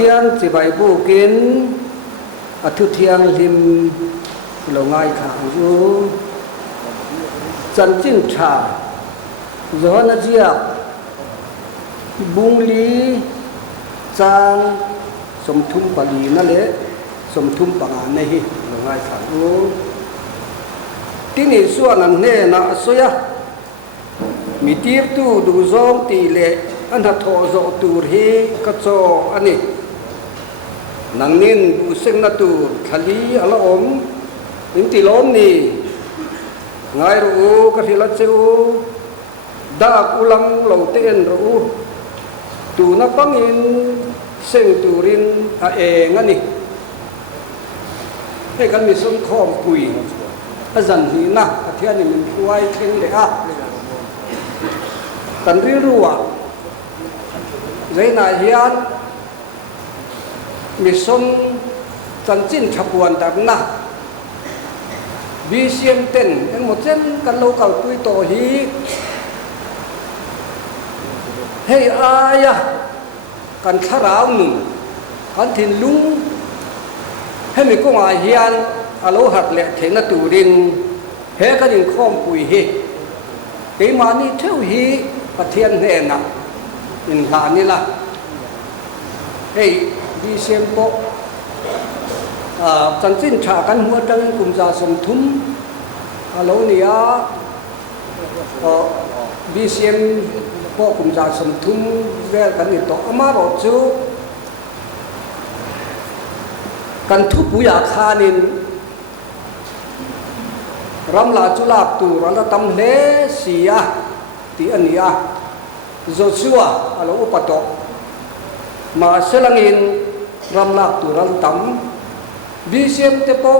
Pathian chỉ vậy bu kiến thu thiang lim lâu ngày khang du chân chính trà gió nó chia bung lý trang sum thum pali na le sum thum panga nei hi lâu ngày khang du tini suan an ne na soya mi tir tu du zong ti le an ha tho zo tur hi ka cho ani nang nin bu seng na tur khali ala om in ti lom ni ngai ru ka thila cheu da ulam lo ten ru tu na pangin seng turin a e ngani he kan mi som khom pui a zan hi na a thian ni min khuai theng le a kan ri ruwa zaina hian mi som chân chính chapuan tak na bi siam ten en mo chen kan lo kal tui to hi hey aya kan tharau nu kan thin lung he mi ko nga hian alo hat le thena turin he kan in khom pui hi ke mani theu hi pathian he na in ha ni la hey bi siam po chân chính trả căn mua trăng cùng gia sum thum lâu nia BCM po cùng gia sum thum về căn này to ama rồi chú căn thu bùi kha nên ram la chú lạp tu ram la tâm lễ sia ti anh nia Joshua alo upato mà selangin ram lạp tu ram tâm BCM te po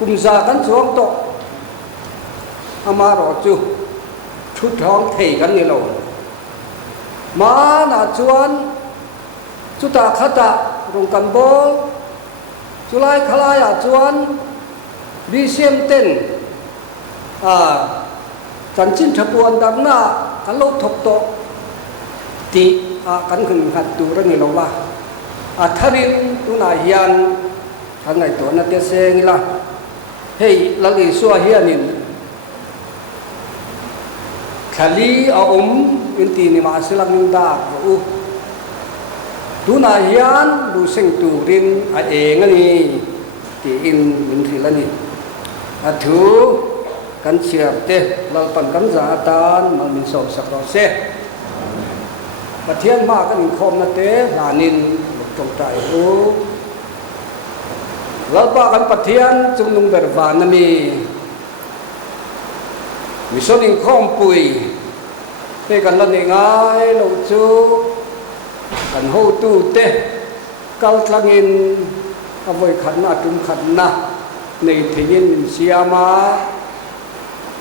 kumza kan chuang to ama ro chu thu thong thei kan ni lo ma na chuan chu ta khata rong kan bol chu lai khala ya chuan BCM ten chân chính thapuan dam na kan lo thok to ti kan khun hat tu ra ni lo wa tharin tu na hian thằng ngày tuần nó tiếc xe như là hey là gì xua hiền nhìn khali ở in tin mà sẽ làm những ta u tu na hiền du sinh tu rin eng ani thì in mình thì là gì thứ căn chiệp te là phần căn giả tan mà mình sầu sạc đó xe và thiên ma cái mình khom nó te là nên trong trại u lalpa kan pathian chung nung bervan nami misoning khom pui te kan lan ngai lo chu kan ho tu te kal tlangin avoi khanna tum khanna nei thingin min siama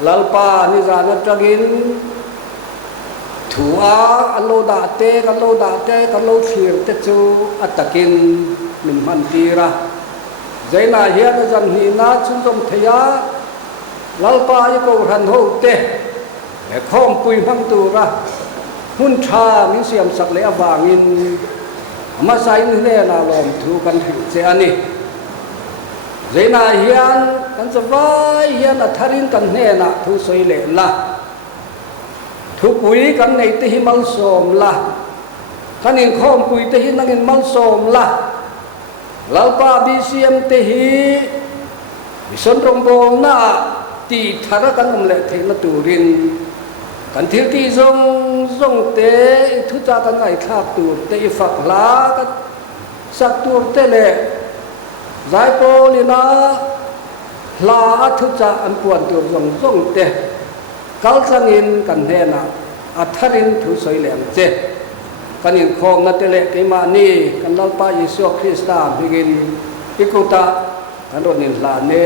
lalpa ni zana tagin thua alo da te kan lo thir te chu atakin min man tira zai na hian zan hi na chung som theya lalpa yi ko ran ho te e khom pui hang tu ra hun tha min siam sak le awangin ama sai ni le na lom thu kan thi che ani zai na hian kan zawai hian a tharin kan hne na thu soi le la thu pui kan nei te hi mal som la kan in khom pui te hi nang in mal som la lalpa BCM te hi son rong bong na ti thara kan le the na turin kan thil ti zong te thu cha kan ngai thak tur te fak la ka sak tur te le zai po lina la thu cha an puan tur zong te kal sangin kan he na atharin thu soi lem che kan in khom na te le ke ma ni kan lalpa Yesu Krista bigin ikuta kan ron in la ne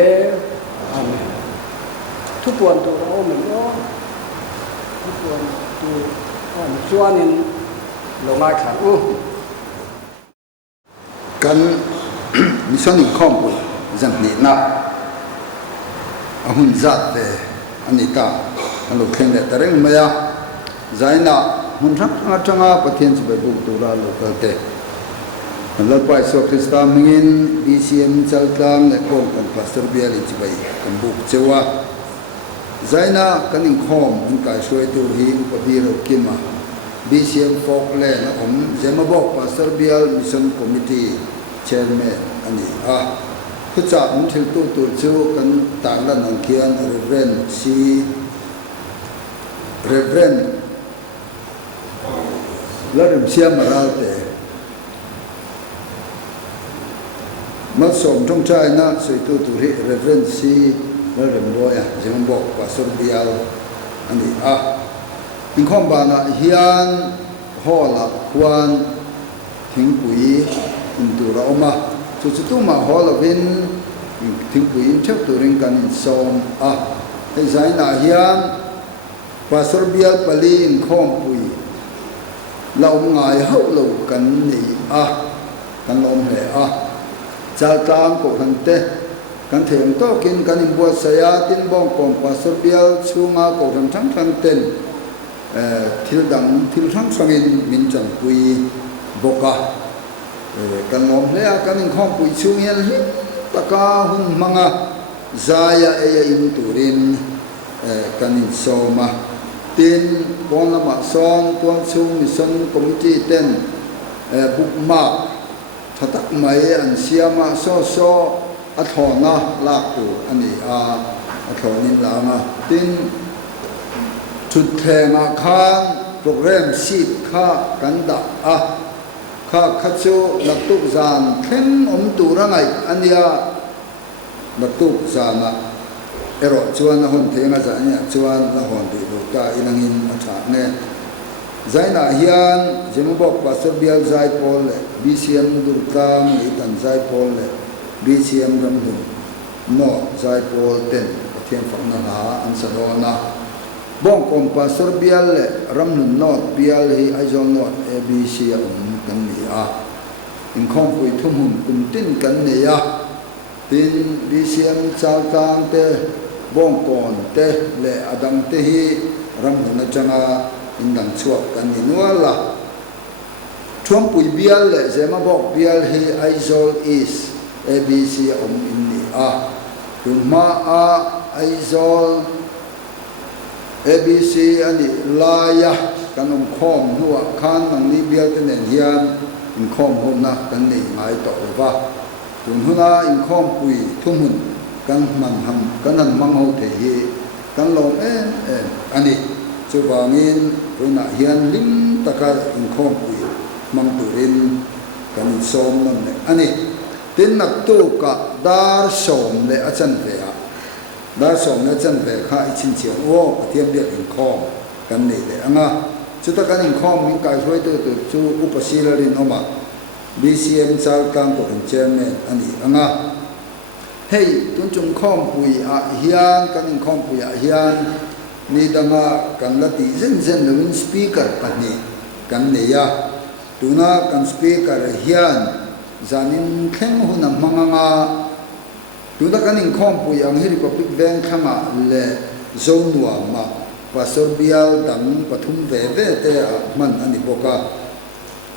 amen thu puan tu ra o mình đó thu puan tu an chuan in lo ngai khan u kan mission in khom pu zan ni na ahun zat te anita alo khen le tareng maya zaina mun thak atanga pathian chi bu tu ra lo ka te lalpai so Krista mingin BCM chaltlang le kong kan pastor bial in chibai kan buk chewa zaina kaning khom in kai shoi tu hi upabir kima BCM folk le na zemabok pastor bial mission committee chairman ani khucha thil tu tu chu kan tangla nang khian reverend larim siam maralte mất sớm trong trai na sự tu tu hi reverend si nó rừng bò ya giống bò và sốt bial anh đi in không bà na hiền họ là quan thính quý in tu ra oma chú tu mà họ là bên thính quý in chấp tu ring kan in sớm cái giải na hiền và sốt bial pali in không quý lâu ngày hậu lâu kan ni kan lom he chal tang ko han te kan theng to kin kan in bua saya tin bong kom pastor bial chunga ko ram thang thang ten thil thang sangin min chan pui boka kan ngom le kan in khom pui chungel hi taka hun manga zaya in turin kan in soma tin bon lama song tuang chung mission committee ten bookmark thatak mai an siama so athona laktu ani athonin lama tin chut thenga khan program sheet kha kanda kha khachu laktuk zan khen tu rangai ania laktuk zana ero chuan hon thenga zania chuan la hon ti do ka inangin atha ne zaina hian zemabok pastor bial zai pol le BCM durka mi tan zai pol le BCM ramhu no zai pol ten thiam fakna ha an sadona bong kom pastor bial le ramnu not bial hi aizon not ABC kan ni in khom pui thum tin kan ne ya tin BCM chaltang te bong kon te le adam te hi ramnu na changa indang chuak kan ni nuala thum pui bial le zemabok bial hi aizol is ABC inni tuma aizol ABC ani laya kanum khom nuwa khan nang ni bial ten hian in khom hona kan nei mai to wa tun huna in khom pui thumun kan man ham kanan mango the hi kan lo ani chu bangin roina hian lim taka in khom pui mang turin kan som nam le ani tin nak tu ka dar som le achan ve dar som le chan ve kha ichin chiang o atiam biak in khom kan nei le anga chu ta kan in khom min kai hoi tu chu upasila rin oma BCM chal kang ko chairman ani anga hey tun chung khom pui hian kan in khom pui hian ni danga kan lati zen lewin speaker pani kan ne ya tuna kan speaker hian zanin khem huna manganga tuna kan in khom pui ang hi republic bank khanga le zonwa ma pastor bial dang pathum ve te man ani boka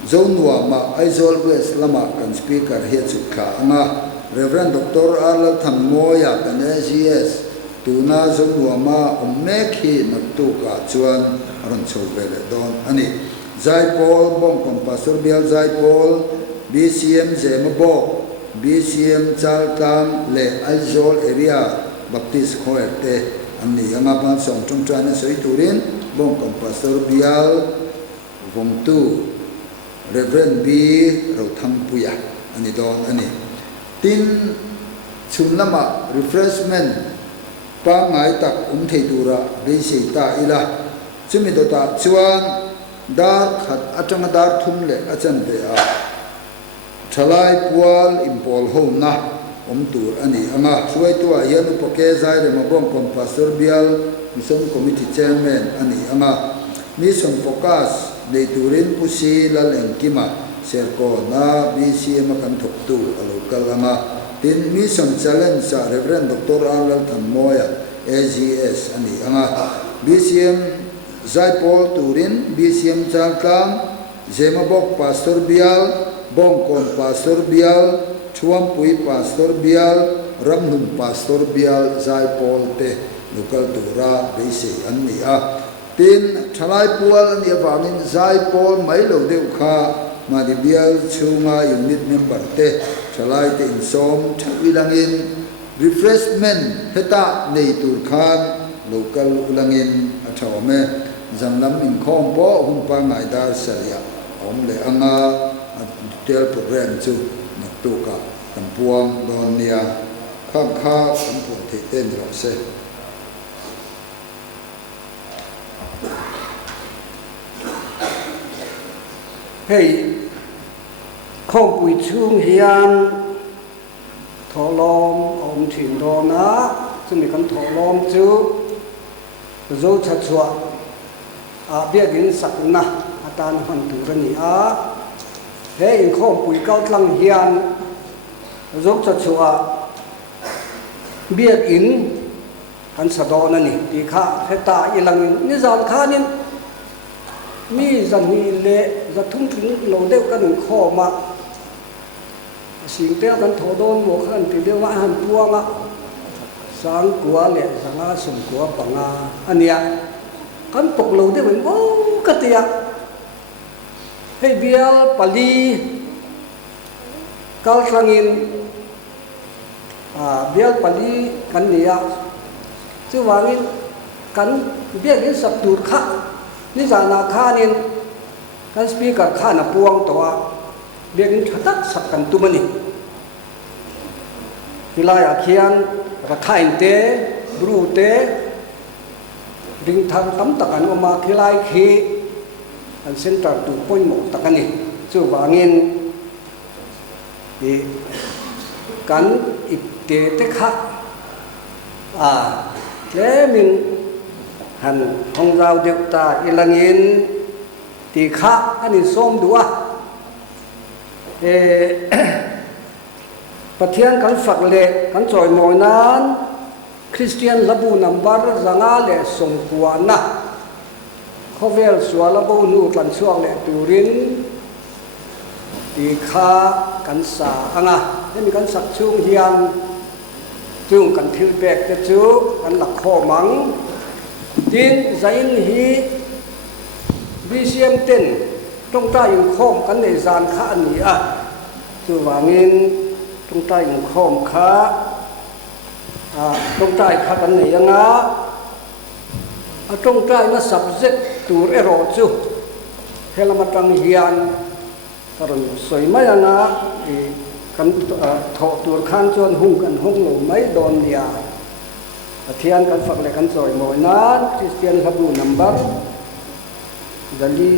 zonwa ma aizol west lama kan speaker he chu kha anga reverend dr arlal thammoya kan AGS tuna zonwa ma ommekhi naktu ka chuan aron chho vele don ani zai pol bong kom pastor bial zai pol BCM zemabok BCM chaltam le aizol area baptist khoerte ani anga pan song chung chana soi turin bong kom pastor bial vom tu reverend B rotham puya ani don ani tin chunlama refreshment pa ngai tak thei tura be sei ta ila chumi do ta chuan dar khat atanga dar thum le achan be thalai pual impol home na tur ani anga suai tu hian upake zai re mabong kom pastor bial mission committee chairman ani anga mission focus de turin pusi la lengkima serko na BCM kan thok tu local anga tin mission challenge sa reverend dr arlal thammoya AGS ani anga BCM zai pol turin BCM changkam zemabok pastor bial bong kon pastor bial chuam pui pastor bial ramnum pastor bial zai pol te local tura beise an ni a tin thalai pual ani awangin zai pol mai lo deuh kha mari bial chunga unit member te thalai te in som thawilangin refreshment heta nei tur khan local ulangin athawme zamlam in khom po hum pa ngai dar saria om le anga tel program chu naktuka tampuang don nia kham kha tampu the ten ro se hey khom pui chung hian tholom om thin do na chu mi kan tholom chu zo cha chua a biagin sakna atan han turani a he in khom pui kau tlang hian zo cha chua biagin kan sadona ni ti kha heta ilang ni zan khanin mi zan ni le za thung thing lo deuh kan khoma sing te kan thodon mo khan ti deuh ma han puanga sang kwa le sanga sum kwa panga ania kan pok lo deuh mo katia hei bial pali kal thlangin bial pali kan nia chu wangin kan biagin sak tur kha ni zana khanin kan speaker khana puang towa biagin thatak sak kan tumani hilaya khian rakhain te bru te ding thang tam takan oma khilai khi an center tu point mo takani chu wangin kan itte te kha le min han hong rau deuh ta ilangin ti kha ani som duwa pathian kan fak le kan choi moi nan Christian labu number zanga le song kuana khovel swala bo nu tlan chuak le turin ti kha kan sa anga ni kan sak chung hian chung kan thil pek te chu kan lak kho mang tin zain hi BCM 10 trong ta yung khom kan nei zan kha ani a chu wangin trong ta yung khom kha trong ta kha kan nei anga trong ta na subject tur ero chu helamatang hian karon soi mai anga kan tho tur khan chon hung kan hung lo mai don nia pathian kan fak le kan choi moi nan Christian habu number dali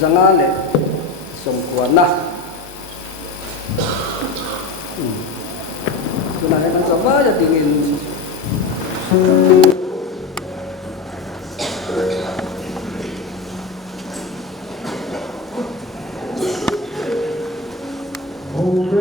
zanga le som kuana tuna kan sawa ya dingin Oh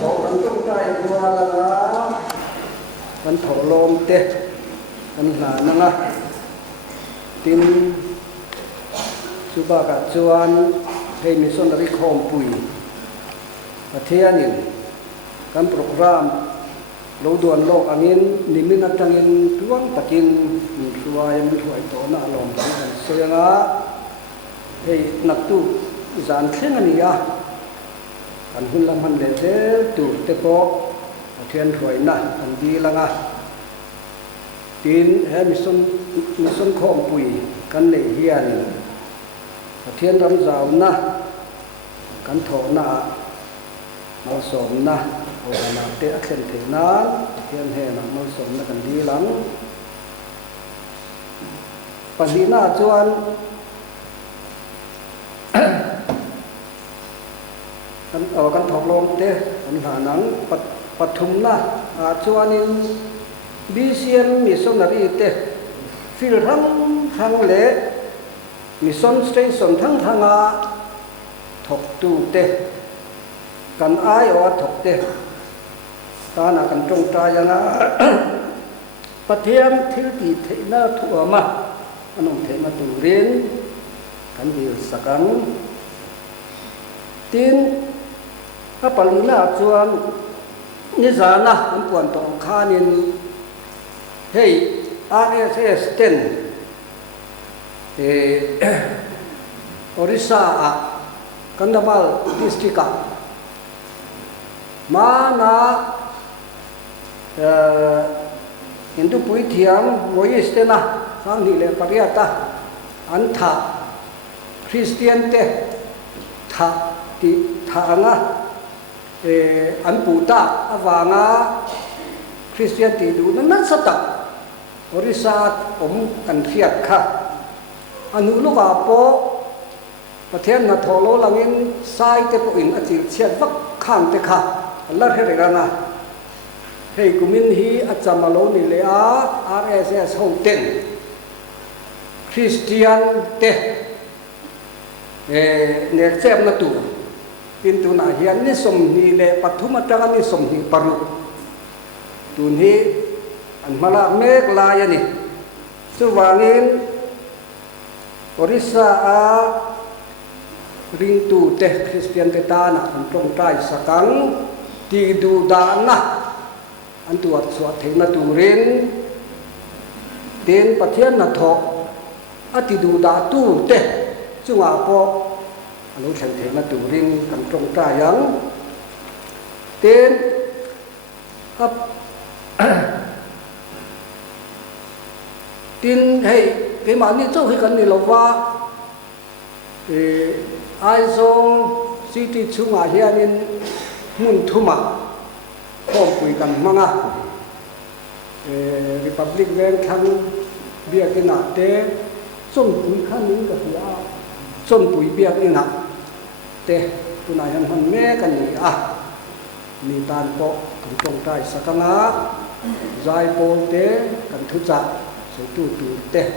thổ kan tung tai qua là kan thổ lom te kan là nanga tin suba ka chuan hei missionary khom pui pathianin kan program lo duan lok angin nimin atangin tuang takin ruai min ruai to na lom kan senga hei naktu zan thleng ania kan hun lam han le te tu te ko pathian ruai na kan di langa tin he mission khom pui kan nei hian pathian ram zau na kan tho na mal som na o na te akhen te na pathian he na mal som na kan di lang palina chuan kan thok lom te kan ha nang pathum na chuanin BCM missionary te fil thang le mission station thanga thok tu te kan ai o thok te ta na kan trong ta yana pathiam thil ti theina thuama anong thema turin kan bil sakang tin apalina chuan ni zana an puan tong khanin hei RSS 10 Orissa Kandhamal district mana Hindu Puithiam Moistena sang ni le pariata antha Christian te tha ti thanga anputa awanga Christian ti du na sata Orissa kan khiat kha anu luka po pathian na tholo langin sai te po in achil chiat vak khang te kha Allah he rana hei kumin hi achamalo ni le a RSS hoten Christian te ne chep na tu pintu na hian ni som ni le pathuma tanga ni som ni paru tun hi an mala mek la yani suwangin Orissa ring tu te Christian te ta na an trong tai sakang ti du da na an tuat suat the na turin ten pathian na tho ati du da tu te chunga po anu than the na turin kan trong ta yang ten ap tin hey cái mà như châu khi cần đi lâu qua thì ai xong city chung à hiện nên muốn thu mà không quỳ cần mang à Republic Bank thằng bia cái nát té xuân quỳ khăn những cái gì à xuân quỳ bia cái nát té tụi này hắn mẹ cái gì à mi tan po cần trồng trái sắc ngã dài po té cần thu chặt sự tu té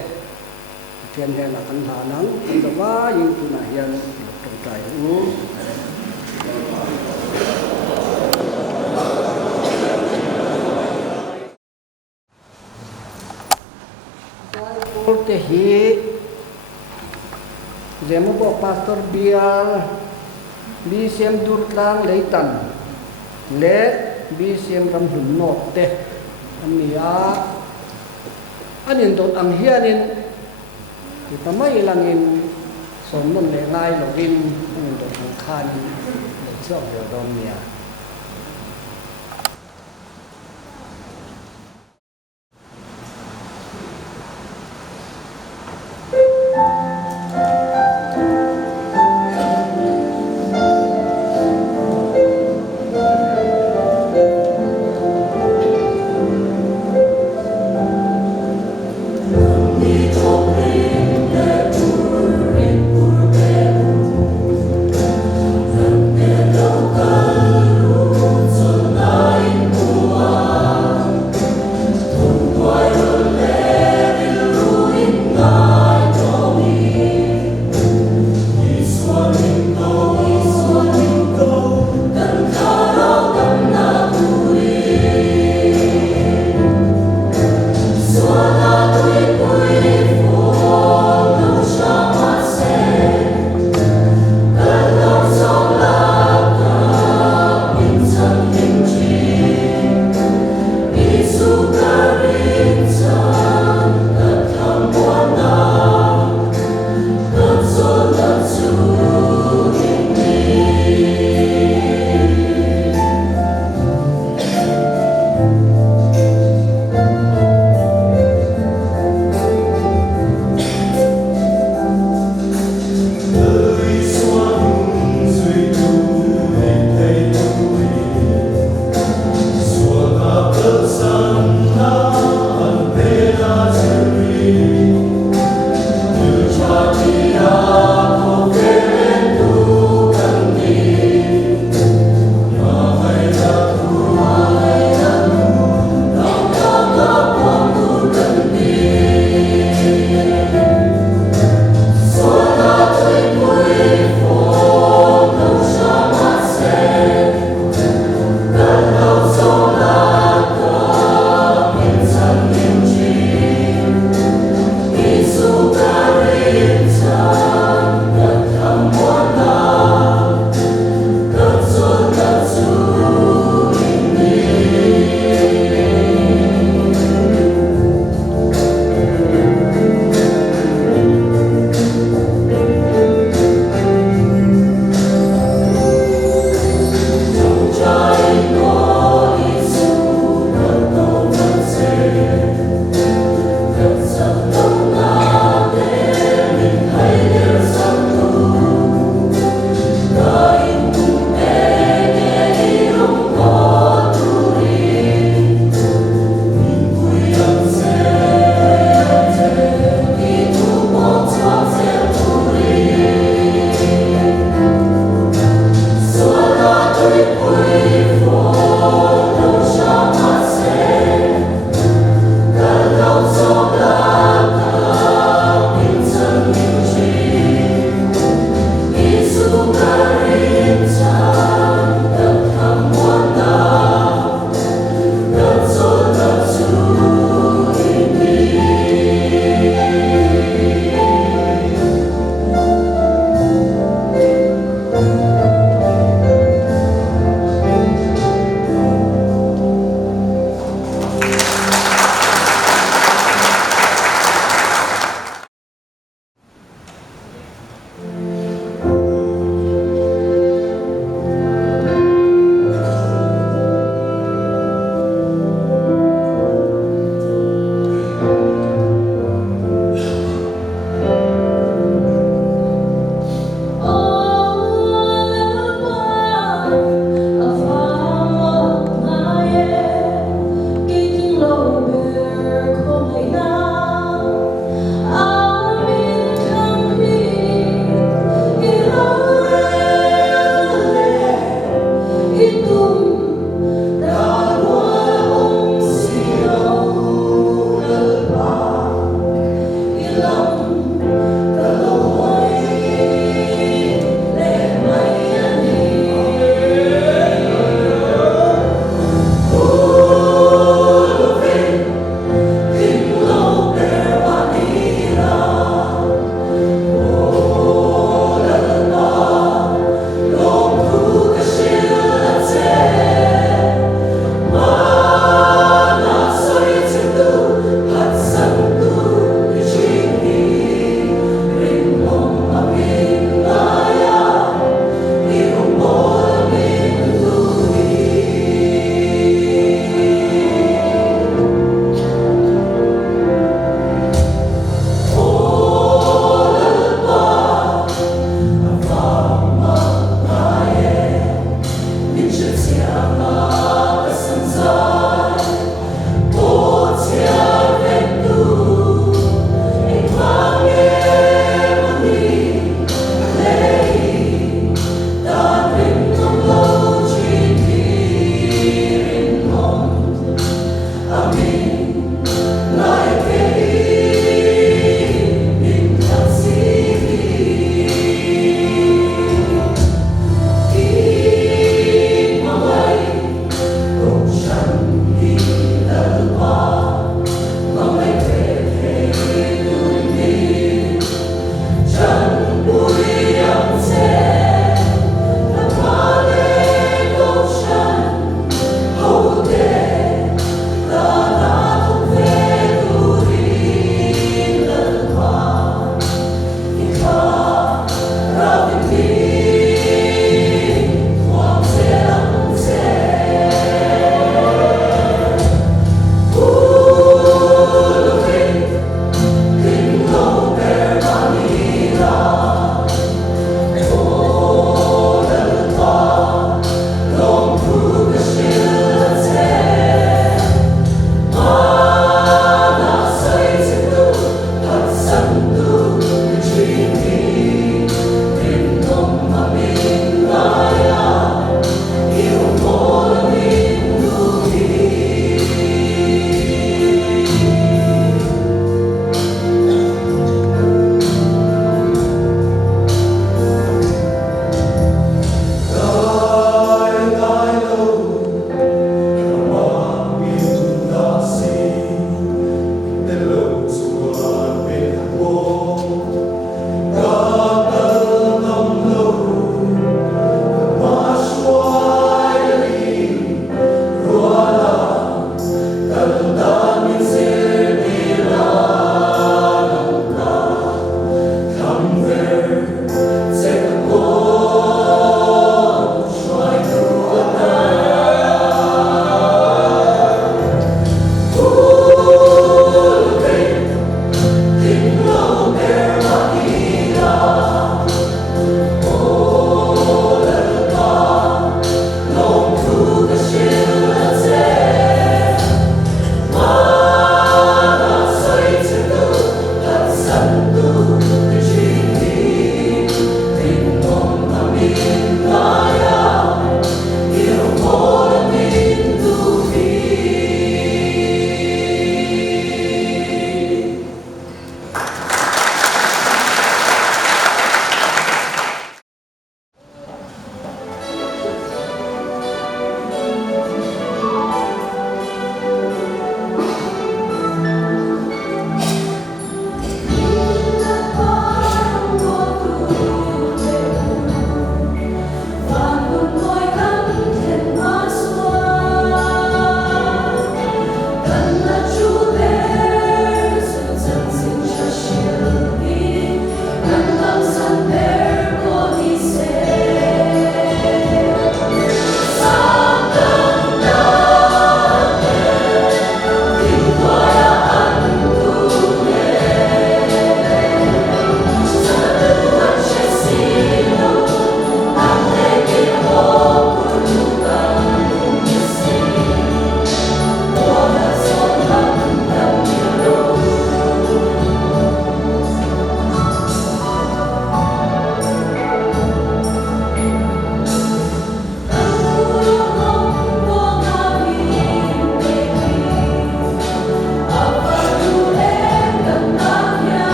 thiên hệ là căn hà nắng căn là vá nhưng tụi này hiện trong trái uống te hi jemu bo pastor bial BCM durtlang leitan le BCM ram hun not te amia anin dot ang hianin thì ta mấy lần in sống một lễ ngay là vin mình được hàng khan để cho hiểu đông nhà Hãy subscribe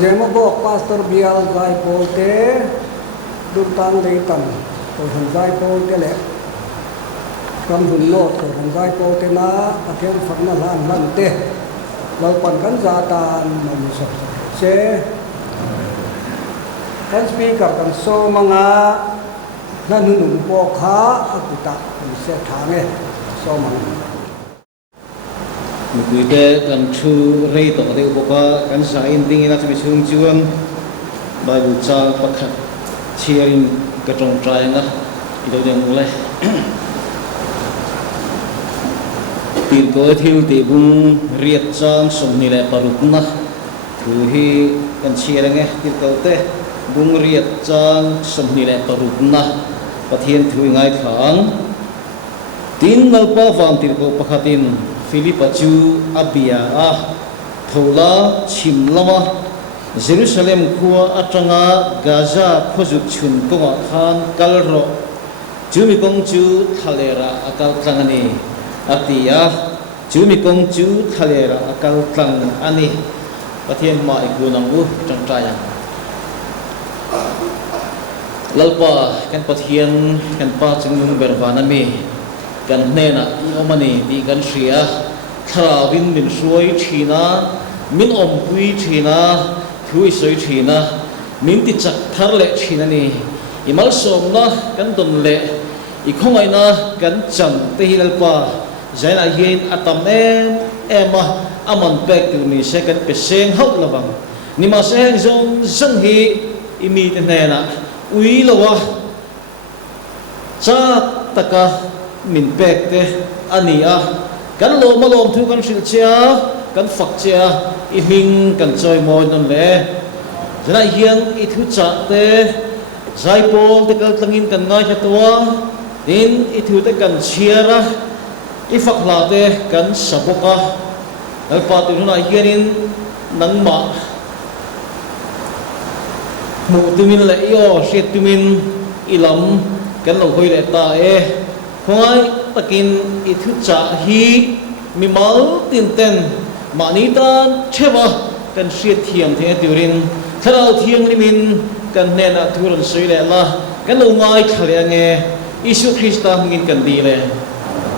Zema bok pastor bial zai pote dum tan lei tan to han zai pote le kam hun no to han zai pote na akem fakna lan lan te lo pan kan za tan man so che kan speaker kan so manga nan nu po kha akuta se thange so manga mui te kan thu rei to de boka kan sa in ding ina chumi chung chuang bible cha pakhat chiarin ka tong trai nga do deng le tin ko thil ti bung riat chang som ni le paruk na thu hi kan chiar nge tin ko te bung riat chang som ni le paruk na pathian thui ngai thang tin nal pa wang tin ko pakhatin Philippa chu abia a thola chimlama Jerusalem khua atanga Gaza phojuk chun konga khan kalro chumi kong chu thalera akal tlangani atia chumi kong chu thalera akal tlang ani pathian ma ikunang u tangtaya lalpa kan pathian kan pa chungnung berwanami kan nena yomani di kan ria tharawin min suai thina min ompui thina thui soi thina min ti chak thar le thina ni imal somna kan dom le ikhongai na kan cham te hilalpa zaina yen atam ema aman pek tu ni second peseng hau lawang ni ma seng zong zang hi imi te nena ui lawa cha taka min pek te ania kan lo malom thu kan sil chia kan fak chia I hing kan choi moi non le zana hiang I thu cha te zai pol te kal tlangin kan ngai hatwa din I thu te kan chiara I fak la te kan saboka alpa tu na hianin nangma mu tumin le yo shet tumin ilam kan lo hoi le ta khoi takin I thu cha hi mi mal tin ten mani ta theva kan siat thiam the turin tharau thiang limin kan nena thuran soi le la kan lo ngai thale nge Isu Krista ngin kan di le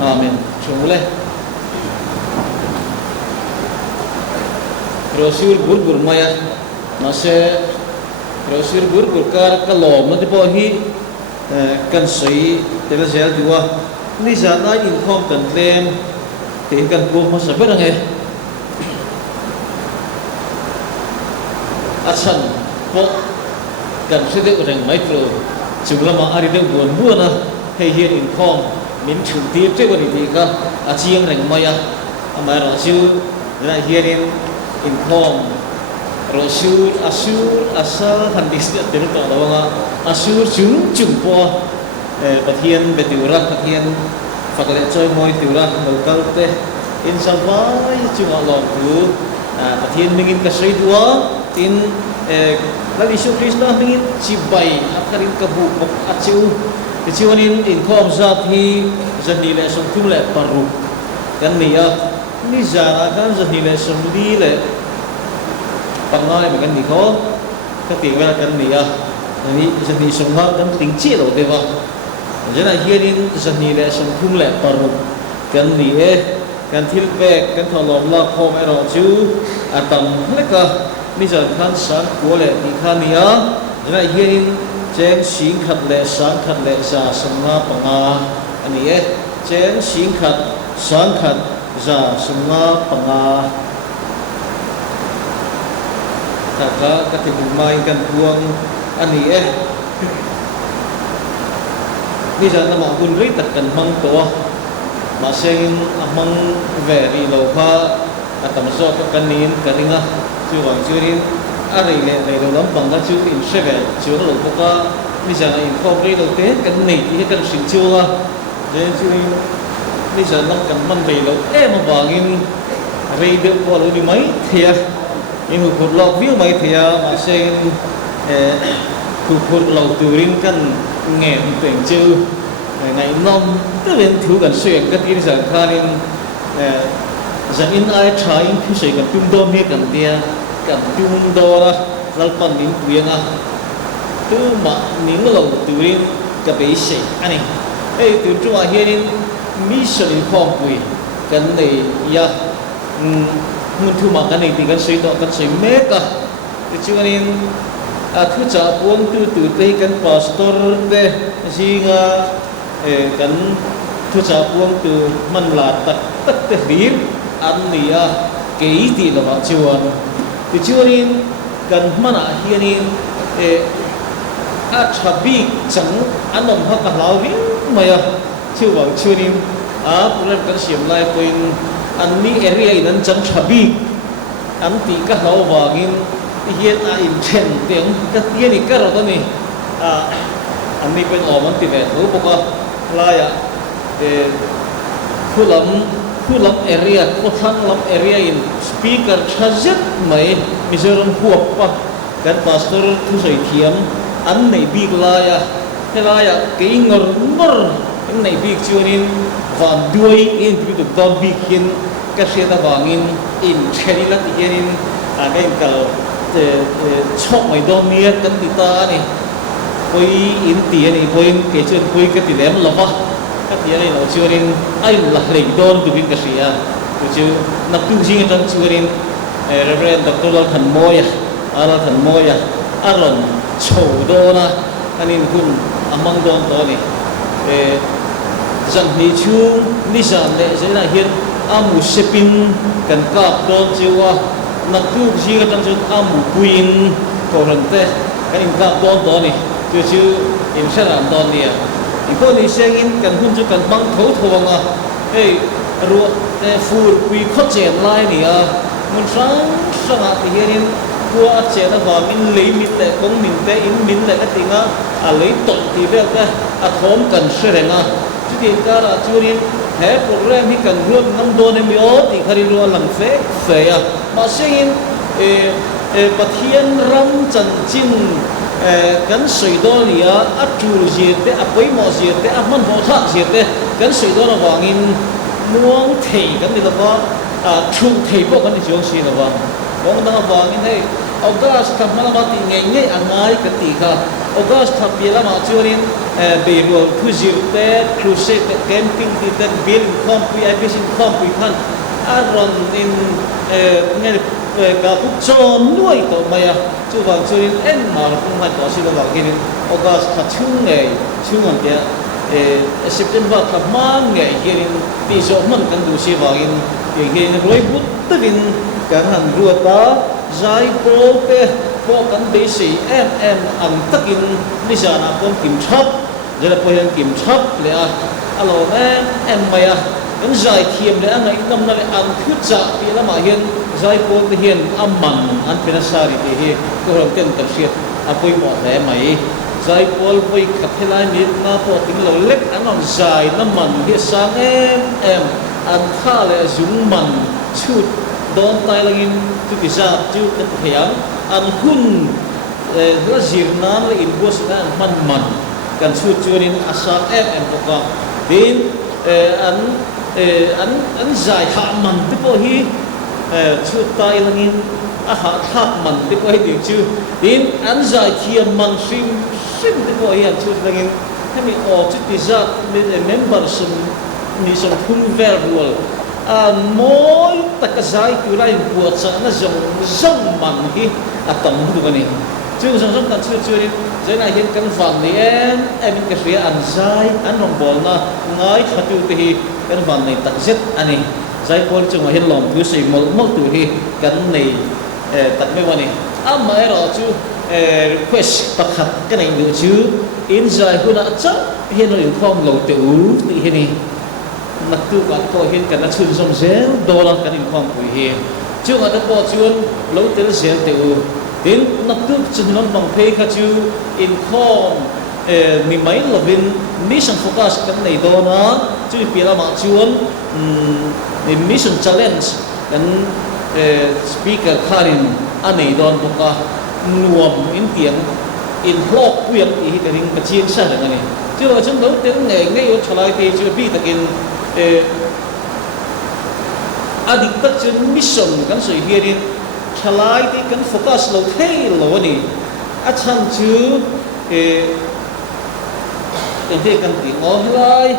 amen chungule Rasul gur maya nase Rasul gur kar kalom na dipo hi kan soi tela sel diwa ni zana in khom kan lem te kan ko ma sabe nge achan po kan sede urang micro chulama ari de buan buana hei hian in khom min chu ti te wani ti ka achiang reng maya amai ra chu ra hian in khom Rasul asur asal hadis dia terus lawanga asur chung po pathian betiurat pathian fakale choi moi tiurat lokal te in sabai chung along tu pathian mingin kasai dua tin la Isu Krista mingin cibai akarin kabu bok acu keciwanin in khom zat hi zanile som tum le paru kan nia ni zara kan zanile som li le pangai mà kan ni ko ka ti wa kan ni ni zani somha kan ting chi lo de wa jana hianin zani le som thum le paru kan ni kan thil pe kan tholom la khom ero chu atam leka ni zan khan san ko le ni khan nia jana hianin chen sing khat le sang khat le za somha panga ani chen sing khat sang khat za somha panga taka katibumay kan buang ani ni jana ma bun ri tak kan mang to ma seng amang very low pa atam so ka kanin kaninga chu wang churin ari le lo lam bang ga chu in seven chu lo ka ni jana in form ri lo te kan nei ti kan sin chu la de chu ni jana kan man be lo ma bangin ri de ko lo ni mai thia in hụt lọc viu mai thì mà sen hụt lọc turin kan nghe tiếng chữ ngày năm tức là thiếu cần xuyên cái tiếng giảng khanin giảng in ai trái in khi sợi cần trung tâm hết cần tia kan tung do na lalpan nin tuyenga tu ma ning lo turin ka be se ani tu tu a hianin mission in khom pui kan nei ya mun thu ma kan nei ti kan sei to kan sei me ka ti chuanin thu cha puang tu te kan pastor te singa kan thu cha puang tu man la tak te dir an nia ke ti lo ba chuan ti chuanin kan mana hianin a thabi chang anom ha ka lawi maya chu wang chuanin puran kan siam lai poin an ni area in chang thabi an ti ka lo wangin hian a in chen teng ka tiani ka ro ni an ni pen om an ti ve thu boka la ya Kulam area, Kothan lam area in speaker chazet mai Mizoram huapa kan pastor tu sai thiam an nei big laya helaya ke ngor an nei big chuanin van duai in tu tu don big hin ka seta bangin in cheli la tianin again kal chok mai don mia kan tita ni koi in tiani koi ke chun koi ka tilem lova các nhà này nó chưa nên ai là lấy đòn từ bên cái gì à, chứ nắp tu riêng trong chưa nên Reverend Dr. Thần Môi à, Thần Môi à, Aaron Chầu Đô na, anh em kun among đòn đó này, rằng đi chung đi giảm lệ thế là hiện amu sepin cần cáp đòn chiu à, nắp tu riêng trong chỗ amu queen cầu rừng thế, anh em cáp đòn đó này, chứ em sẽ làm đòn này. Iko ni sengin kan hun chu kan bang tho thonga ruột phur quy khot chen lai ni a mun sang ti hianin tua chen a wa min lei mit te kong min te in min le ka tinga a lei tok ti vel ka a thom kan serenga chu tin ka ra churin he program hi kan ruột nam do ne mi o ti khari ro lang fe a ma sengin pathian ram chan chin kan soi do nia a tur jete a poi mo jete a man ho tha jete kan soi do na wangin muang thei kan ni lawa a thu thei bo kan ni jong si lawa bong da wangin hei August ka mala ma ti nge angai kan ti kha August tha pela ma churin be ro thu jirte crusade camping ti ten bil khom pi ai bisin khom pi khan a ron in nge ka pu chon nuai to maya chu wang churin en ma kum ha to si lo wang in August tha chung an dia September tha ma nge hirin ti so man kan du si wang in ye roi but tin kan han ruata zai po pe po kan be si em an takin ni sana pom kim thap jela po yang kim thap le a alo em maya kan zai thiam le angai nam na le an khu cha pi la ma hian zai po te hian amman an pena sari te hi ko ram ten tar siat apoi mo le mai zai pol poi khathelai ni na po ting lo lek anon zai naman hi sang em an kha le zung man chut don tai langin tu ki za tu te thiam an hun la zir nan le in bos na man kan chut churin asa em to ka din an zai ha man te po hi chut tai langin a ha thap man te po hi ti chu din an zai thiam man sim te po hi an chut langin hemi o chu ti za member sum ni som thum ver rul moi takazai tu lai buat sana zong man hi atam du bani chu zong kan chu ni zena hian kan van ni em ka ria an zai an rong bol na ngai khatu te hi kan van nei tak zet ani zai pol chu ma hian lom tu sei mol tu hi kan nei tak me wani amma ero chu request pakhat kan nei du chu in zai huna cha hian lo phong lo te u ti hi ni nak tu kan ko hin kan na chun som zel dollar kan in khom pui hi chu nga ta po chuan lo tel zel te u tin nak tu chun non bang phei kha chu in khom mi mai lovin mission focus kan nei do na chu pi la ma chuan mission challenge kan speaker kharin anei don boka nuam in tiang in hlok puyan hi ka ring ka chin sa da ni chu lo chung lo tel ngai o chalai te chu bi takin adik tak chun mission kan soi hiarin thalai ti kan focus lo thei lo ni a chan chu thế kan ti ngol lai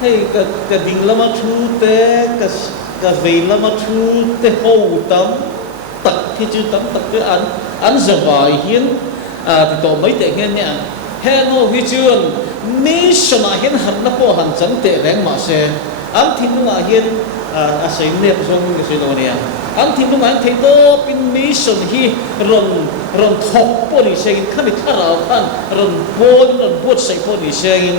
hey ka ding lama thu te ka vein lama thu te ho tam tak thi chu tam tak ke an zawai hian ti to mai te hian nya he no hi chuan mi shona hian han na po han chang te reng ma se an thin nga hian a sei ne song ke sei do nia an thin ma thei do pin mi shon hi ron thok po ni sein khan ni thara khan ron bon sei po ni sein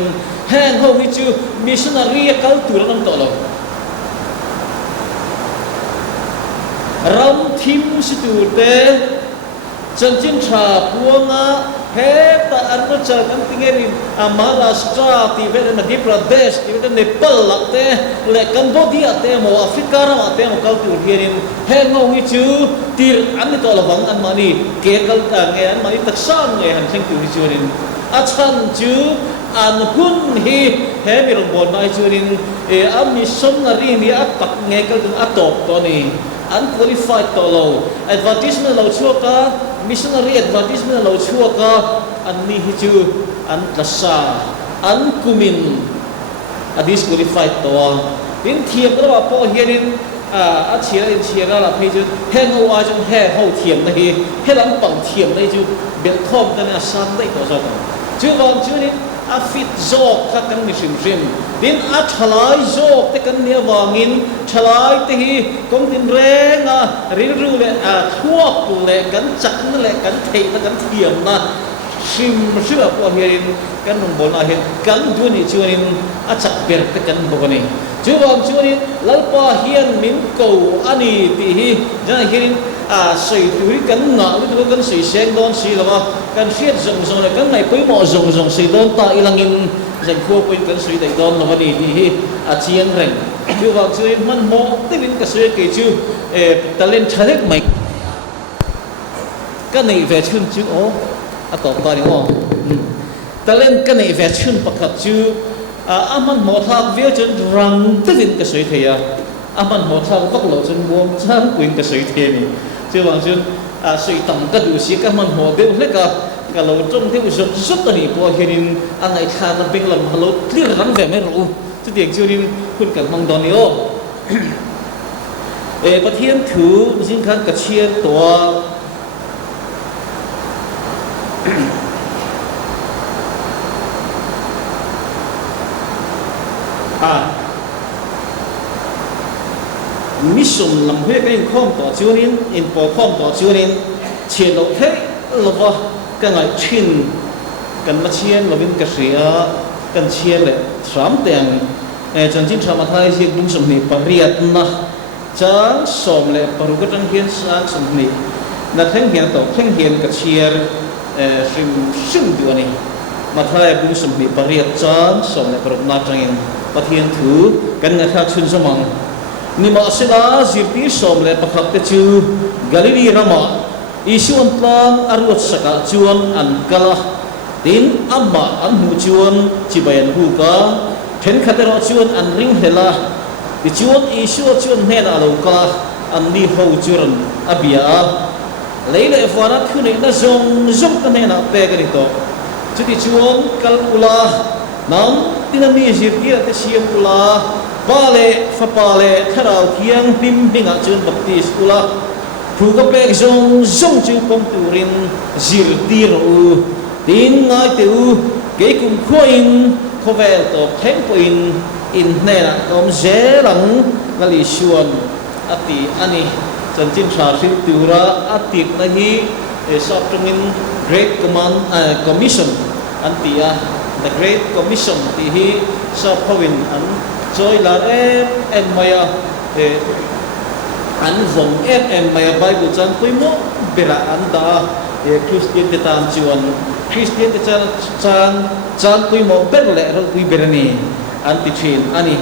hang ho hi chu missionary kal tur nam to lo ram thim si tur te chan chin tha puanga he ta an no cha kan tingerin Maharashtra ti ve Madhya Pradesh ti ve Nepal lakte le Cambodia te mo Africa ra te mo kal tur hianin he ngo hi chu tir an to lawang an mani ke kal ta nge an mani taksan nge han theng tur churin a chan chu an hun hi he mi rong bon mai churin am mi missionary ni a tak nge kal tu a top to ni unqualified to lo advertisement lo chuka missionary advertisement lo chuka an ni hi chu an tasa an kumin a disqualified to tin thiam ra po hianin a chia ra phei chu he no wa chu he ho thiam na hi he lam pang thiam na chu bel thom ta na san dai to sa chu wang chu ni a fit zok kha kan ni sim tin a thalai zok te kan ne wangin thalai te hi kong tin renga ru le a thuak le kan chak le kan thei na kan thiam na sim sila po hiarin kan nong bon a hen kan du ni chuanin a chak ber te kan bo ni chuwang chuanin lalpa hian min ko ani ti hi jana hiarin sei turi kan nga lu kan sei seng don si lama kan fiat zong le kan nai poi mo zong sei don ta ilangin zeng kho poi kan sei dai don lo ni ti hi a chiang reng chuwang chuin man mo te bin ka sei ke chu talent thalek mai kan nei ve chun chu o a to ta ni o talent kan nei ve chun pakhat chu aman mo thak ve chun rang te bin ka sei theya aman mo thak vak lo chun bom chang kuin ka sei the ni chuwang chun sei tam ka du si ka man ho de le ka lo trong theo zot ta ni po hianin angai tha na beng lam halo clear ran ve me ro chu tiang churin kun ka mang don ni o pathian thu jing khan ka chian to mission lam he cái khom to chuanin in po khom to chuanin chien lo the lova ka ngai chin kan ma chien lovin ka ria kan chien le thram teng chan chin thram thai si bung som ni pariat na chang som le paru ka tang hian sang som ni na theng hian to theng hian ka chier sim du ani ma thai bung som ni pariat chang som le paru na tang in pathian thu kan nga tha chun somang ni ma sila zirpi som le pakhat te chu Galilee rama isu an tlang arut saka chuan an kala tin amma an hu chuan chibayan hu ka then khatero chuan an ring hela ti chuan isu chuan hena lo ka an ni ho churan abia leile fana thune na zong ka hena pe ka ni to chuti chuan kal ula nam tinami zirpi te siam ula pale fa pale tharau thiang bim binga chun baptis ula thu ka pek zong chu pom turin zir tir u tin ngai te u ke kum khoin khovel to theng poin in nena kom zelang ngali suan ati ani chanchin thar sil tura atik na hi soptungin great command commission antia the great commission ti hi sa phawin an choi la em maya an vong em maya Bible chan pui mo bera an da Christian te tan chuan Christian te chan pui mo ber le ro pui berani an ti thin ani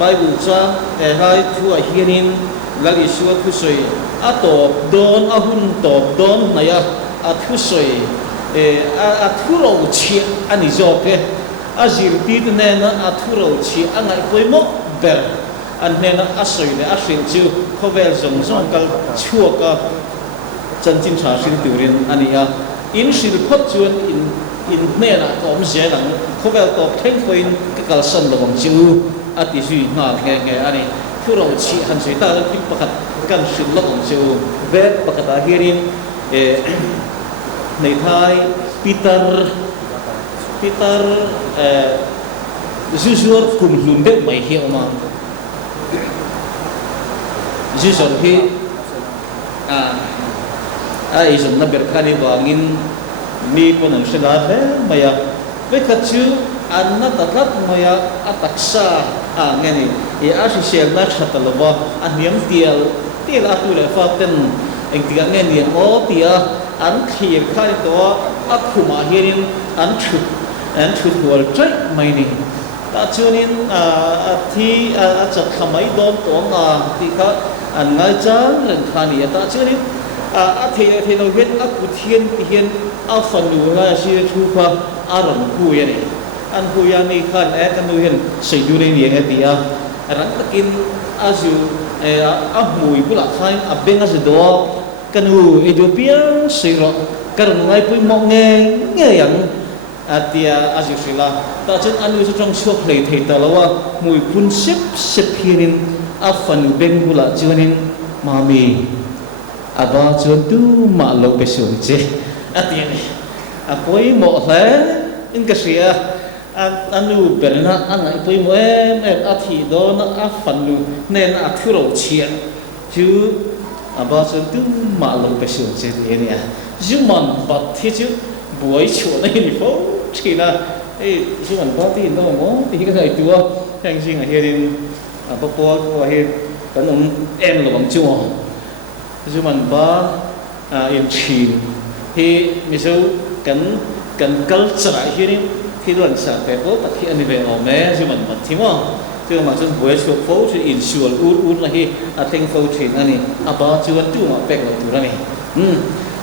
Bible chan hai thu a hianin lali suat khu soi a top don a hun top don naya a thu soi a thu ro chi ani zo ke azir ti ne na athuro chi angai poimo ber an ne na asoi le asrin chu khovel zong zong kal chua ka chân chính trả sinh turin ania in sil phot chuan in ne na kom je lang khovel top theng khoin ka kal san lawang chu ati hui nga nge ani thu ro chi han sui ta pi pakhat kan sil lawang chu vet pakata hirin nei thai Peter Jujur kum lum de mai hi ma Jujur hi ai zum na ber khani wangin mi ponang sela he maya ve khachu anna tatat maya ataksa ngeni e ashi shel na thatalwa aniam tial atu le fa ten engtiga ngeni o tia an khir khani to akhuma hirin an thu wal trai mai ni ta chunin thi chak khamai dom to nga ti kha an ngai chang ren khani ta chunin thei no het ku thien ti hian fanu nga si thu kha aram ku ya ni an hu ya ni khan kan nu hian sei du re ni tia ran takin azu mui pula khain benga se do kanu Ethiopia siro karun ngai pui mong nge yang atia azu sila ta chen anu su trong chok lei thei ta lawa mui pun sep hirin fanu beng pula chuanin mami aba chuan tu ma lo pe sun che atia ni apoi mo hle in ka sia anu berna angai poi mo athi do na fanu nen athuro chian chu aba chuan tu ma lo pe sun che ni a juman bat thi chu buổi chuột này thì phố chỉ là chứ mình có tiền đâu mà thì cái thầy chúa thành sinh ở hiện bố của hiện cái ông em là bằng chùa chứ mình có em chìm thì mình sẽ cần câu trả hiện khi lần sau về phố và khi anh về ở mẹ chứ mình thì mà chứ mà chân buổi chuột phố chứ in chuột út là khi thành phố chuyện này bao nhiêu tu mà bẹt là tu này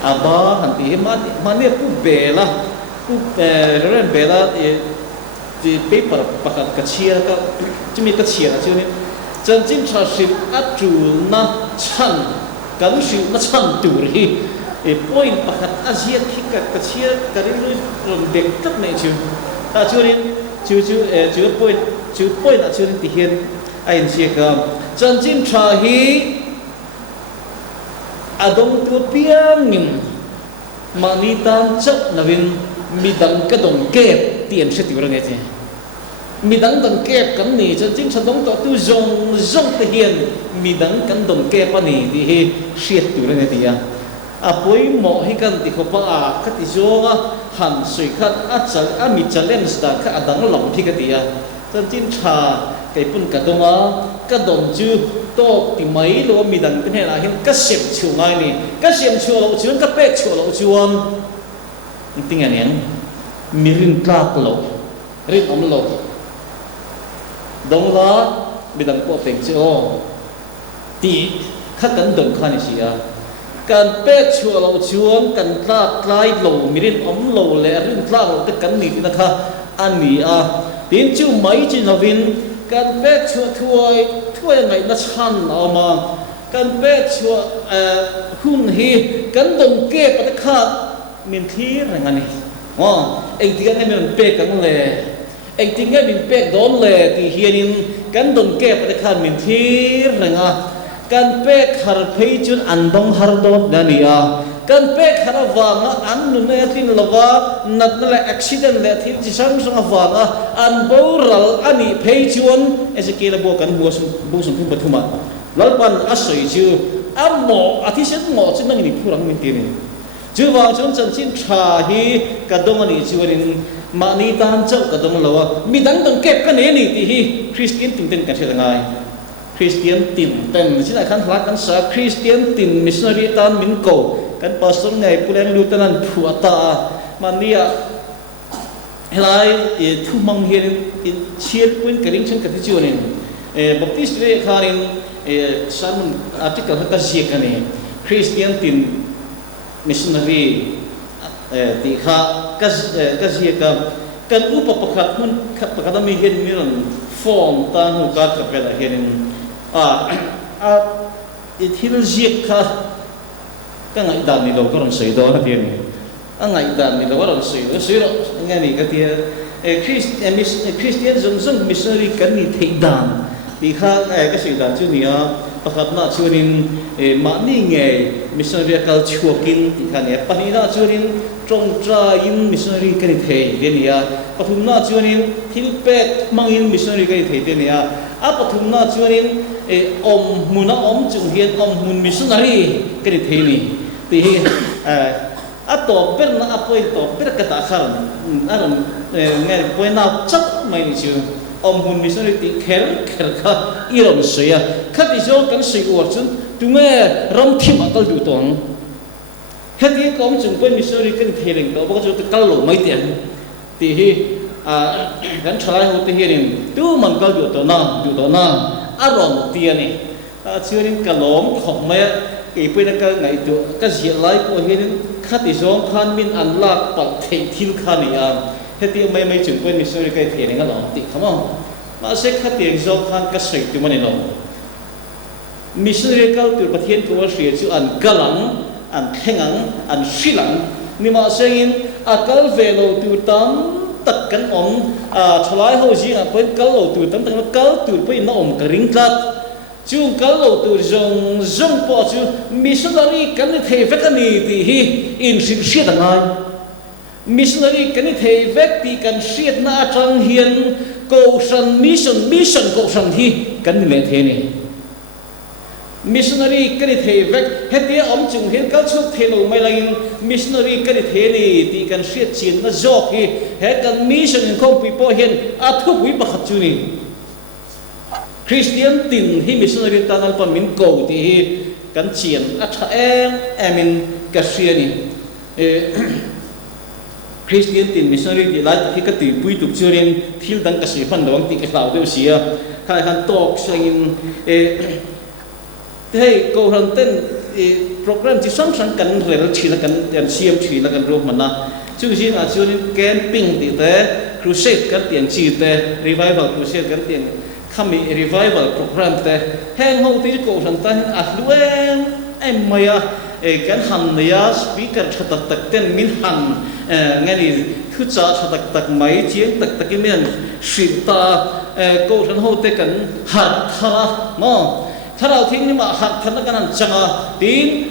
aba hanti mane pu bela ren bela di paper pakat kachia ka chimi kachia chuni chan chin cha sil atu na chan kan sil na chan turi point pakat azia khika kachia karin ron dek tak nei chu ta chuni chu point a chuni ti hian ain sia ka chan chin cha hi adong tu piang nim manitan chak navin midang ka dong kep tien se ti rang ete midang dong kep kan ni chan chin chan dong to tu zong te hian midang kan dong kep ani ti hi siat tu rang ete ya apoi mo hi kan ti khopa ka ti zonga han sui khat a mi challenge sta ka adang long thi ka ti ya chan chin tha kai pun ka donga ka dong chu to ti mai lo mi dan pen la hin ka sem chu ngai ni ka sem chu lo chuan ka pe chu lo chuan ting an yan mi rin tlak lo rin om lo dong la mi dan po peng chu ti kha kan dong kha ni sia kan pe chu lo chuan kan tlak tlai lo mi rin om lo le rin tlak lo te kan ni na kha an ni a tin chu mai chi novin kan pe chu thuai ngai na chan ama kan pe chu hun hi kan dong ke pa kha min thi rangani eng ti kan min pe kan le eng ti ngai min pe don le ti hianin kan dong ke pa kha min thi ranga kan pe khar phei chun an dong har dot dania kan pe khar wanga an nu ne tin lawa nat na accident le thi chi sang sang wanga an boral ani phei chuan ezekiel bo kan bu sum pu pathuma lalpan asoi chu ammo athi set mo chin nang ni phurang min tin chu wa chon chan chin tha hi ka dong ani chuanin mani tan chau ka dong lawa mi dang dong kep ka ne ni ti hi christian tin ten ka thela ngai Christian tin ten sin a khan hlat kan sa Christian tin missionary tan min ko kan pastor ngai pulen lieutenant phuata mania helai thu mang hian in chiel puin karing chen ka ti chuanin baptist re khanin sermon article ka sia kani Christian tin missionary ti kha ka sia ka kan upa pakhat hun pakadami hian miran form tan hu ka ka pela hian thil ziek kha ka ngai dan ni lo ko ron sei do na tiền ngai dan ni lo ko ron sei ro ngai ni ka tia Christian zong missionary kan ni thei dan thì khác cái sự đàn chú nia pakhat na chuanin ma ni nge missionary kal chuakin thì khane pani na chuanin trong tra in missionary cái thei de nia pathum na chuanin thilpet mangin missionary cái thei de nia a pathum na chuanin muna chung hian mun missionary cái thei ni thì a to per na apoi to per ka ta kharan aran nge poina chak mai ni chu mun missionary ti kher kha irom soya khat iso kan sei or chun tunge ram thim akal du tong heti kom chung poin missionary kan thereng to ba chu kal lo mai tian ti hi kan thalai ho te hian tu man kal du to na arom ti ani churin kalom khok mai cái bây giờ cái ngày đó cái gì lại có hiện khát thì giống khan min ăn lạc bạc thầy thiêu khan này thế thì mấy chừng quên mình xưa cái thầy này cái lòng tị không mà sẽ khát thì giống khan cái sợi tụi mình lòng mình xưa cái tụi bát thiên của sợi chữ ăn galang ăn theng ăn silang nhưng mà sẽ in cái về lâu tụi tám tất cả ông chalai hồ gì quên cái lâu tụi tám tất cả tụi quên nó ông cái ring cát chung cái lâu tụi rong bỏ chú missionary cái này thầy vét cái này thì in sinh siết đằng ai missionary cái này thầy vét thì cần siết na trang hiền cầu san mission cầu san thì cái này thế này missionary cái này thầy vét hết tiếng ông chung hiền các chút thầy lâu mai lại missionary cái này thế này thì cần siết chiến nó dọc thì hết cần mission không bị bỏ hiền thu quý bạc chú này Christian tin hi missionary tanal pa min ko ti hi kan chian atha emin kasiani Christian tin missionary ti lai hi ka ti pui tu churin thil dang ka si phan dawang ti ka lau de sia khai han tok sangin hey ko han ten program ti sang kan rel thila kan siam thila kan ro mana chu ji na churin camping ti te crusade kan tiang chi te revival crusade kan tiang kami revival program te heng ho ti ko san tan ahluen em maya kan han ya speaker thatak tak ten min han ngani thu cha thatak tak mai chiang tak ki men sita ko san ho te kan har thara mo thara thing ni ma har thana kan changa tin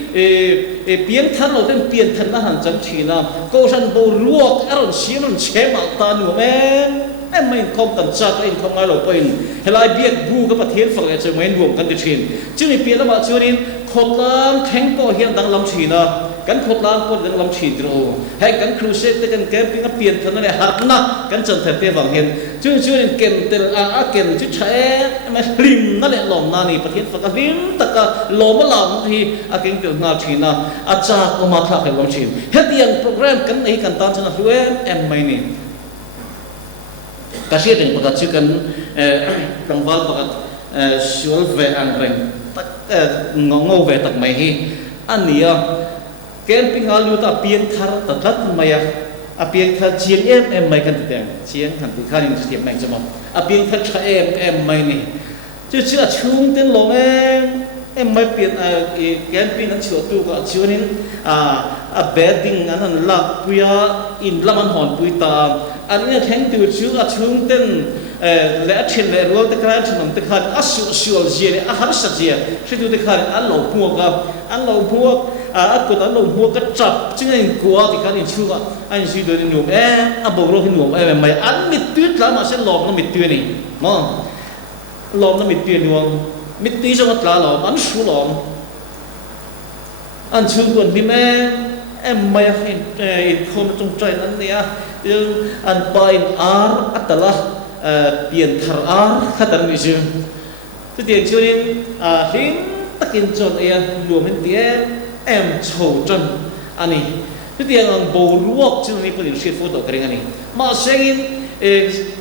pian than lo ten pian than na han chang thina ko san bo ruak aron siam chema ta nu men em mình không cần chắc em không ai lỗi bên hay là biết bu các bạn thiên phật là chơi mấy buồn cần được truyền chứ mình biết là bạn chưa đến khốt lắm thánh có hiện đang làm chuyện à cắn khốt lắm có đang làm chuyện rồi hay cắn crusade cái cái tiền thân này hạt na cắn chân thật tế vàng hiện chứ chưa đến kèm tên kèm chứ trẻ mà lim nó lại lỏng na này bạn thiên phật lim tất cả lỏng mà làm thì cái tiểu nào chuyện à cha có mà thà phải làm chuyện hết tiền program cắn ấy cắn tan cho nó em mày này kasih dengan pakat cikan kangval pakat sual ve angreng tak ngau ve tak mai hi ania camping alu ta pian thar ta tat maya pian thar chiang em mai kan tiang chiang han ti khan in tiam mai chama pian thar cha em mai ni chu chu chung ten long em mai pian camping an chua tu ka chuanin bedding an lak puya in laman hon pui ta anh ấy thấy từ trước là chúng tên lẽ trên lẽ lối tất cả chúng mình tất cả asual gì này hấp sát gì sẽ từ tất cả anh lẩu mua anh lẩu mua cái chập chứ anh của thì cái này chưa anh suy đoán nhung bầu rồi nhung mày anh mít tuyết lắm mà sẽ lòm nó mít tuyết này mà lòm nó mít tuyết nhung mít tuyết cho nó lòm anh số lòm anh chưa còn đi em mày không trong trờiนั้นเนี่ยอันไปอาร์อัตละเปลี่ยนทาร์อาร์ขัดกันไม่ใช่ที่เดียงช่วงนี้หินตะกินจนรวมเป็นเดียเอ็มโฉจนอันนี้ที่เดียงโบลวกช่วงนี้เป็นสิ่งฟูดอกกระดิ่งอันนี้มาเสียง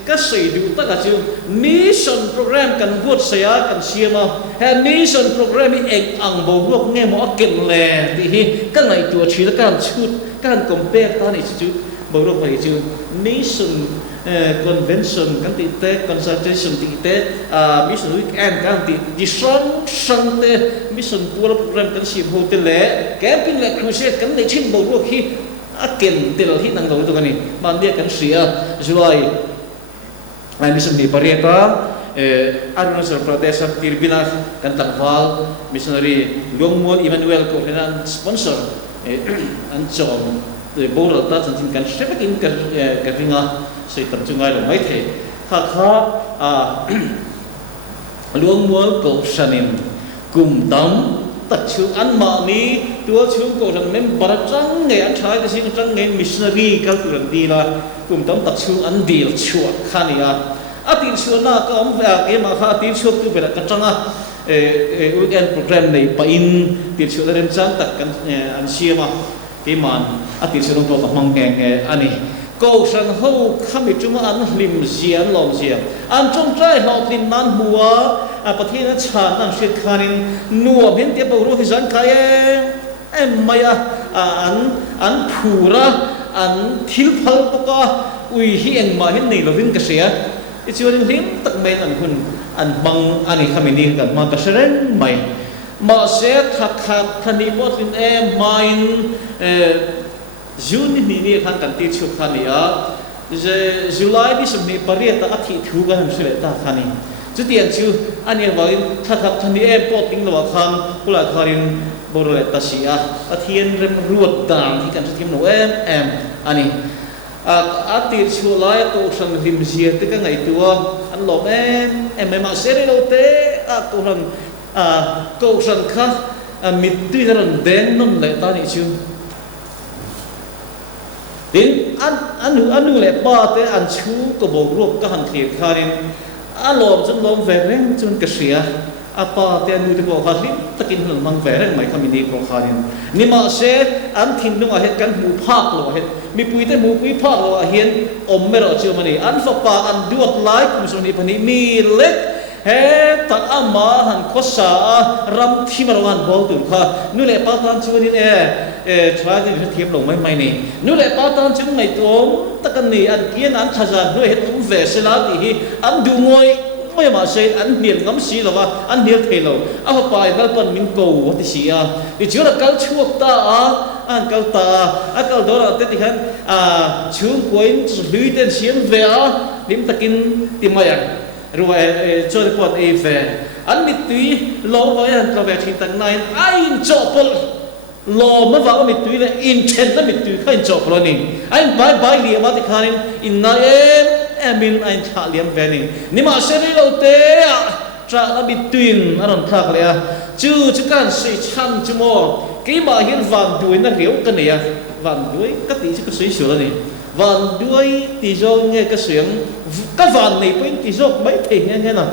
ก็ใส่ดูตั้งแต่ช่วงมิชชั่นโปรแกรมกันพูดเสียกันเชียร์มาแค่มิชชั่นโปรแกรมเองอังโบลวกเนี่ยมันเก่งแหล่ที่ก็ในตัวชีวิตการชุดการคอมเพลตตอนนี้ชุดบางรูปไปจู mission convention kan ti te consultation ti te mission weekend kan ti di sang te mission pura program kan si ho te le camping le crusade kan le chim bo ro khi aken te lo hi nang lo to kan ni man dia kan sia july mission ni parieta Arunachal Pradesh Tirbina kan takval missionary Longmol Emmanuel ko kan sponsor an chom boral ta chan kan shepak in ka ringa sei tam chungai lo mai the kha Longmol ko shanin kum dam tak chu an ma ni tua chu ko ran mem barachang nge an thai ta sing chang nge missionary ka tu ran di la kum dam tak chu an dil chu khania atin chuana ka om va ke ma kha tin chuk tu bela ka changa weekend program nei pa in tin chu rem chang tak kan an siama ke man atin chu to ka mang nge ani ko san ho khami chuma an lim zian lom zian an chong trai ho tin nan huwa pathina chan nan shit khanin nuam hin te bo ro hi zan khai em maya an phura an thil phal to ka ui hi eng ma hin nei lovin ka sia ichuan lim tak men an hun an bang ani khamini kan ma ka seren mai ma se thak khat thani bot in em main juni ni khan kan ti chu khania je july ni sum ni parieta athi thu ga ham sele ta khani chu tian chu ani wa thak khat thani em pot ting lo khan pula kharin borole ta sia athien rem ruat dang hi kan thim no em ani atir chu lai to san rim zia te ka ngai tua an lo em ma sere lo te ko ran ko san kha mit tu ran den non le ta ni chu din anu le pa te an chu ko bo ro ka han thir kharin a lom chun lom ve reng chun ka sia apa te anu te bo kharin takin hun mang ve reng mai khamini ko kharin ni ma se an thin nu a het kan mu phak lo het mi pui te mu pui phak lo a hian om mero chu mani an fa pa an duat lai kum so ni pani mi lek he ta ama han khosa ram thimaran bol tu kha nu le pa tan chu ni try ni thiam lo mai ni nu le pa tan chu ngai tom takan ni an kian an thaja nu het um ve se la ti hi an du ngoi mai ma se an nian ngam si lo wa an nial the lo a fa pai dal pan min ko ti si a ti chu la kal chuak ta an kal ta a kal do ra te ti khan chung koin lui ten siam ve a lim takin ti mai ruwa cho report e ve an mit tui lo wa an ka ve thin tang nai ai chopol lo ma va mit tui le intent na mit tui khain chopol ni ai bai li ma ti khanin in na emin ein tha liam ve ni ni ma se ri lo te tra na mit tuin aron thak le chu kan sei chan chu mo ki ma hian van đuôi na riu ka ne ya van đuôi ka ti chu ka sei su la ni van đuôi ti zo nghe ka siang ka van nei point ti zo mai the nghe na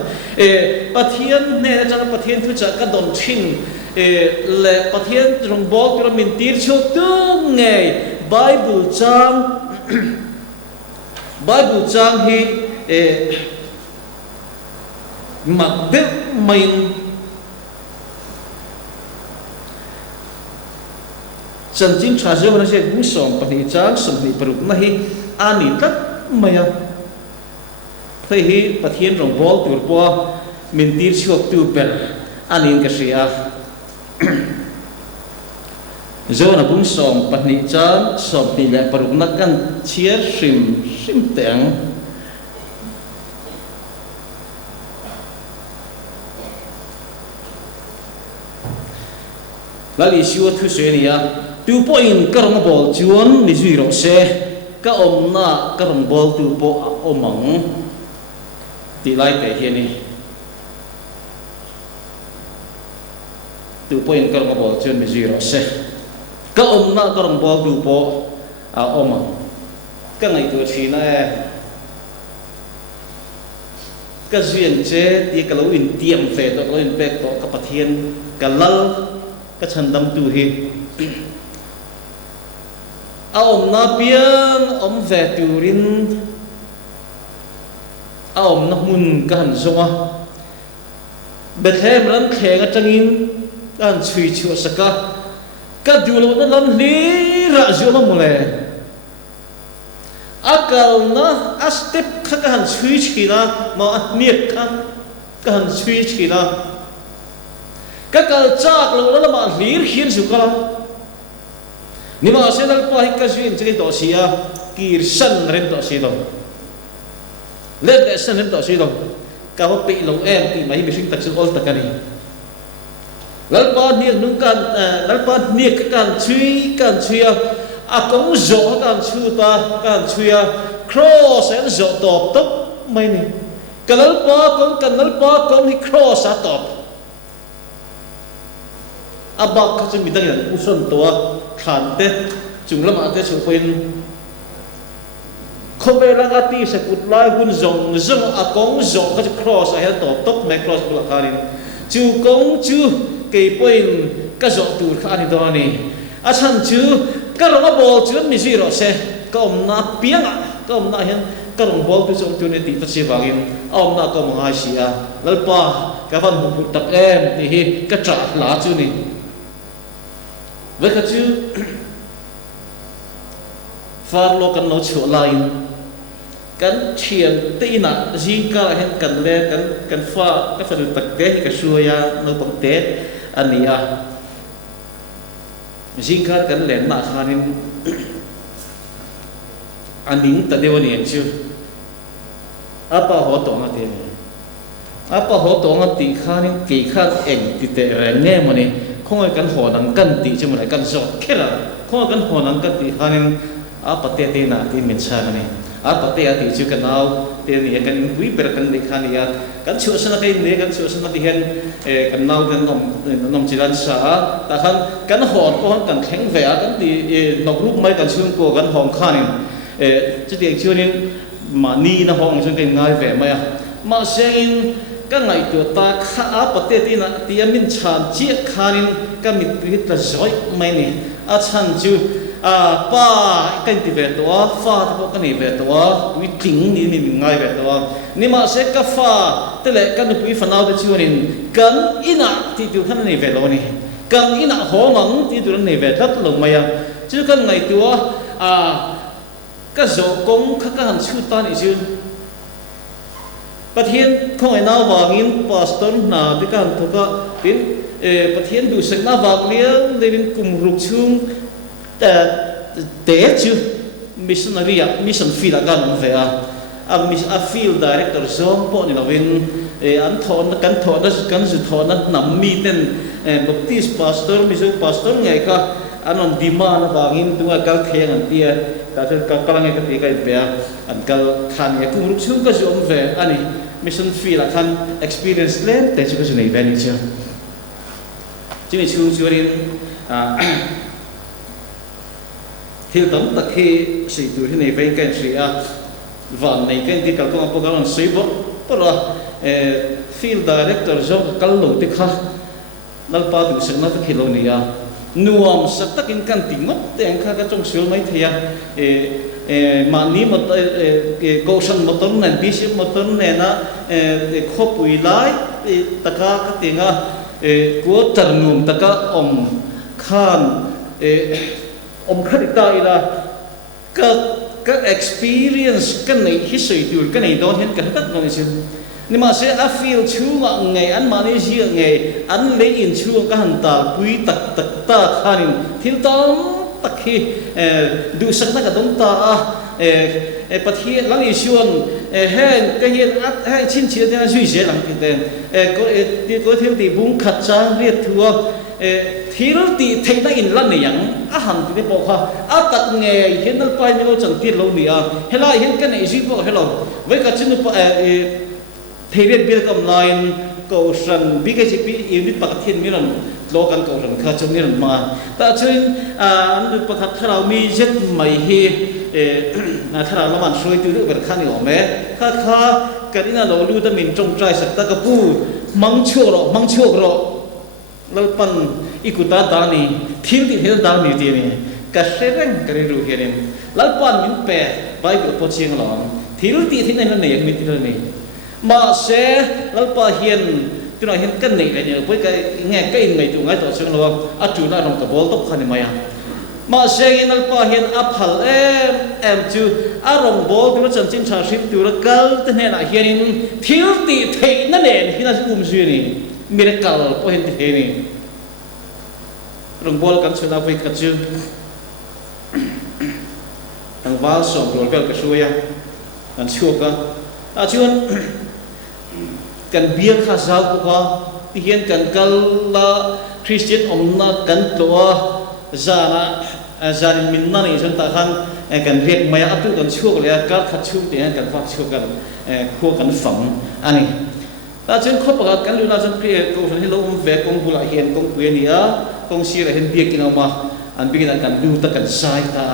pathian ne cha pathian thu cha ka don thin le pathian rong bok ra min tir chu tu nghe Bible trang hi mặc đức mình chân chính trả dấu nó sẽ cũng sống bậc trang sống ni bậc na hi ani tất maya thấy hi bậc thiên rồng bol tur qua mình tir chuộc tu bel ani cái gì dấu nó cũng sống bậc ni trang sống ni lại bậc na gan chia sim tiếng là lý siêu thu xế này à tu po in cái rong bol chuan lý duy rong xe cái om na cái rong bol tu po om mong tỷ lại cái hiện này tu po in cái rong bol chuan lý duy rong xe cái om na cái rong bol tu po om mong cái ngày tuổi chỉ này cái duyên chế thì cái lối in tiệm về đó lối in bẹt đó cái bát thiên cái lal cái chân đâm tu hi ông na biếng ông về tu rin ông na mun cái hành zonga Bethlehem lần khe cái chân in cái chui chua saka cái du lo nó lần lý ra du lo mule akal na a step kha ka han chui china ma niek kha ka han chui china ka kal chak lo la ma hlir hian su kala ni ma se dal pa hi ka jin che to sia kir san ren to si do le de san ren to si do ka ho pi lo em ti mai mi sing tak su ol takani lalpa niek nung kan lalpa niek kan chui a kong zo kan chu ta kan chuya cross and zo top top mai ni kanalpa kong hi cross a top abak ka chu mi dang yan uson to khan te chunglam ate chu pin khobela ga ti se put lai gun zong a kong zo ka cross a hel top top me cross bula kharin chu kong chu ke point ka zo tur kha ni do ni a chan chu ka rong bol chu mi si ro se ka na pianga ka na hian ka rong bol tu chung tu ni ti ta si wangin na ka ma si a lalpa ka van hu tak em ni hi ka tra la chu ni với cái chữ phát lo cần nó chịu lại cần chuyện tây nè gì cả là hiện cần le cần pha cái phần tập tế cái xuôi ya nó bằng tế anh ấy à gì cả cần lên mà cho nên anh ấy ta đều niệm chứ apa họ tổ ngắt tiền apa họ tổ ngắt tiền khai nên kỳ khai em thì tệ nghe mà này không ai cần họ năng cần tí chứ mà lại cần giọt kết là không ai cần họ năng cần tí hai nên áp bát tê na tí mình sai này áp bát tê tí chứ cần nào tê này cần quý bề cần đi khai này cần chữa sinh cái này cần chữa sinh cái hiện cần nào cần nông chỉ làm sao ta cần họ có cần khéng vẻ cần tí nông lúc mấy cần xương của cần hòn khai này chứ tiền chưa nên mà ni na hòn xương tiền ngay vẻ mấy mà xem cái ngày tuổi ta khá áp bát tê tí na tí mình chán chiết khai cái mình biết là giỏi mấy này chan chú pa cái gì về đó pha thì cái này về đó quý chính ni mình ngay về đó nhưng mà sẽ cái pha tức là cái quý phần nào để chú nên cần ina thì chú thân này về đó này cần ina khó nắng thì chú này về rất là mày chứ cái ngày tuổi cái dấu công cái hành chú ta này chứ But hiện không ai nào vàng in pastor nào thì càng thuộc cả đến but hiện đủ sức nào vàng liền đến cùng rục chung tế chứ missionary mission field là gan về field director zone po ni lovin an thon kan zu thon nam mi ten baptist pastor misu pastor ngai ka anon demand vàng in tunga kal theng an tia ka kalang ka ti kai be an kal khan ya cùng rục chung ka zone về ani mission field là kan experience lên để cho cái này về đi chưa chứ mình chưa đến theo tấm đặc khi sự tuổi thế này về cái sự và này cái thì các công tác làm suy bớt tức là field director cho các lồng tích khác nó bao nhiêu sự nó thực hiện lâu này nuông sắc tắc in căn tính mất tiền khác các trong số mấy thì mà ní một câu sân một tuần này bí xếp một tuần này nó khóc quỳ lái tất cả các tiếng của trần nuông tất cả ông khan ông khát ta là các experience cái này history tuổi cái này đó hiện cái tất cả này chứ nhưng mà sẽ feel chú ngày ăn mà này gì ngày ăn lấy in chú cái hành ta quý tật ta khan thiên tông tất khi đủ sắc na cái đông ta bắt hiện lăng ý xuân hẹn cái hiện hẹn chín chia theo duy chế lăng cái tên có thiếu thì bung khát trang liệt thua thiếu thì thấy đã in lăng này yang hẳn thì bỏ qua tật nghề hiện nay phải nhau chẳng tiết lâu nữa hay là hiện cái này duy bỏ hay là với cả chân nó thấy biết biết cầm line cầu sân biết cái gì biết yêu biết bạc thiên biết là loกันcầu sân khá trong biết mà ta chơi anh được bạc thà mi rất mày hi thà là mình suy từ được bạc khá nhiều mẹ khá cái này là lưu ta mình trồng trái sạch ta cái pu mang chua rồi lâu pan ikuta dani thiếu thì thiếu dani gì này cái sereng cái này rồi này lâu pan mình pe bài của po chiang lòng thiếu thì thế này là này mình thế này mà sẽ lalpa hiền tu nói hiền cái này cái nhớ với cái nghe cái ngày tu ngay tổ chức nó chủ là trong cái bol top khăn mày mà xem in alpa hiền aphal em chu arong bol tu chân chin cha ship tu kal te ne na hiền thiếu ti thei na nen hina duy ni miracle po hiền te ni rong bol kan chuna voi ka chu ang val som rol vel ka suya an chu ka a chuan kan bia kha zau ko ti hiền kan kal la Christian omna kan toa zana zarin minna ni chon ta khan kan riek maya atu kan chuk le kal khat chuk te kan fak chuk kan kho kan fam ani ta chen khop ka kan luna chen pri ko san hello ve kong bula hian kong pui ni a kong si ra hen biak ina ma an bikin kan du ta kan sai ta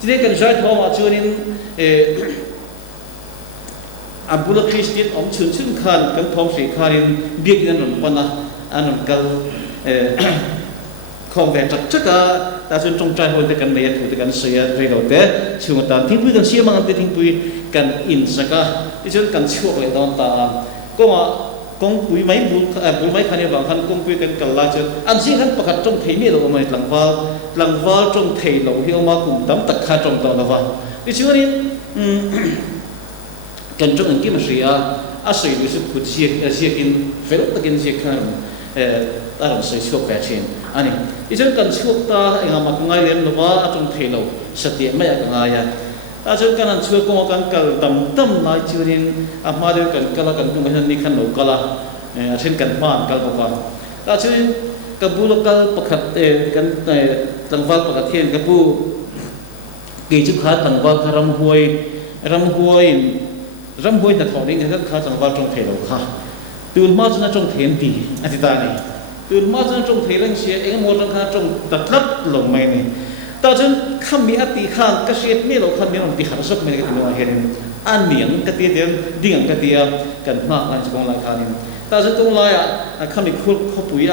tine kan sai tho ma chunin abula Christian om chun chun khan kan thom si kharin biak ina non pana anon kal không về trật chất ta xin trong trai hồi tới cần này thủ tới cần sửa rồi đầu té chiều một tàn thiên bùi cần xia mang tới thiên bùi cần in saka đi chân cần chuộc lại đòn ta có mà con bùi mấy khăn như vậy khăn con bùi cần la chân anh xin khăn bạc trong thấy mi đâu mà lằng vào trong thấy lâu hiểu mà cùng tấm tật khá trong đó là vậy đi chưa đi cần trong những cái mà sửa sửa được sự cút xia kinh phải lúc ta kinh xia khăn ta làm sửa chuộc về trên anh ấy chân cần chuộc ta anh mà ngay lên đó vào trong thấy lâu sát tiệm mấy cái ngay à ta chân cần anh chuộc có cần cần tâm lại chưa đến mà đều cần cần cũng phải đi khăn lâu kala trên cần man cần bao quan ta chân cần bu lokal pakat cần tầng vào pakat thiên cần bu kỳ chúc khá tầng vào ram huôi là thọ đến cái khá tầng vào trong thấy lâu khá từ mà chân trong thiên tỷ anh ta này từ mà chân trong thấy lên xe anh mua trong khá trong đặt lấp lồng mày này ta chân khăm bị ắt tì khan cái xe mấy lâu khăm mấy ông tì khăn sốc mấy cái thứ này hiện an miệng cái tiền điên cái tiền cần mắc anh chỉ công lại khan ta chân công lại khăm bị khô bụi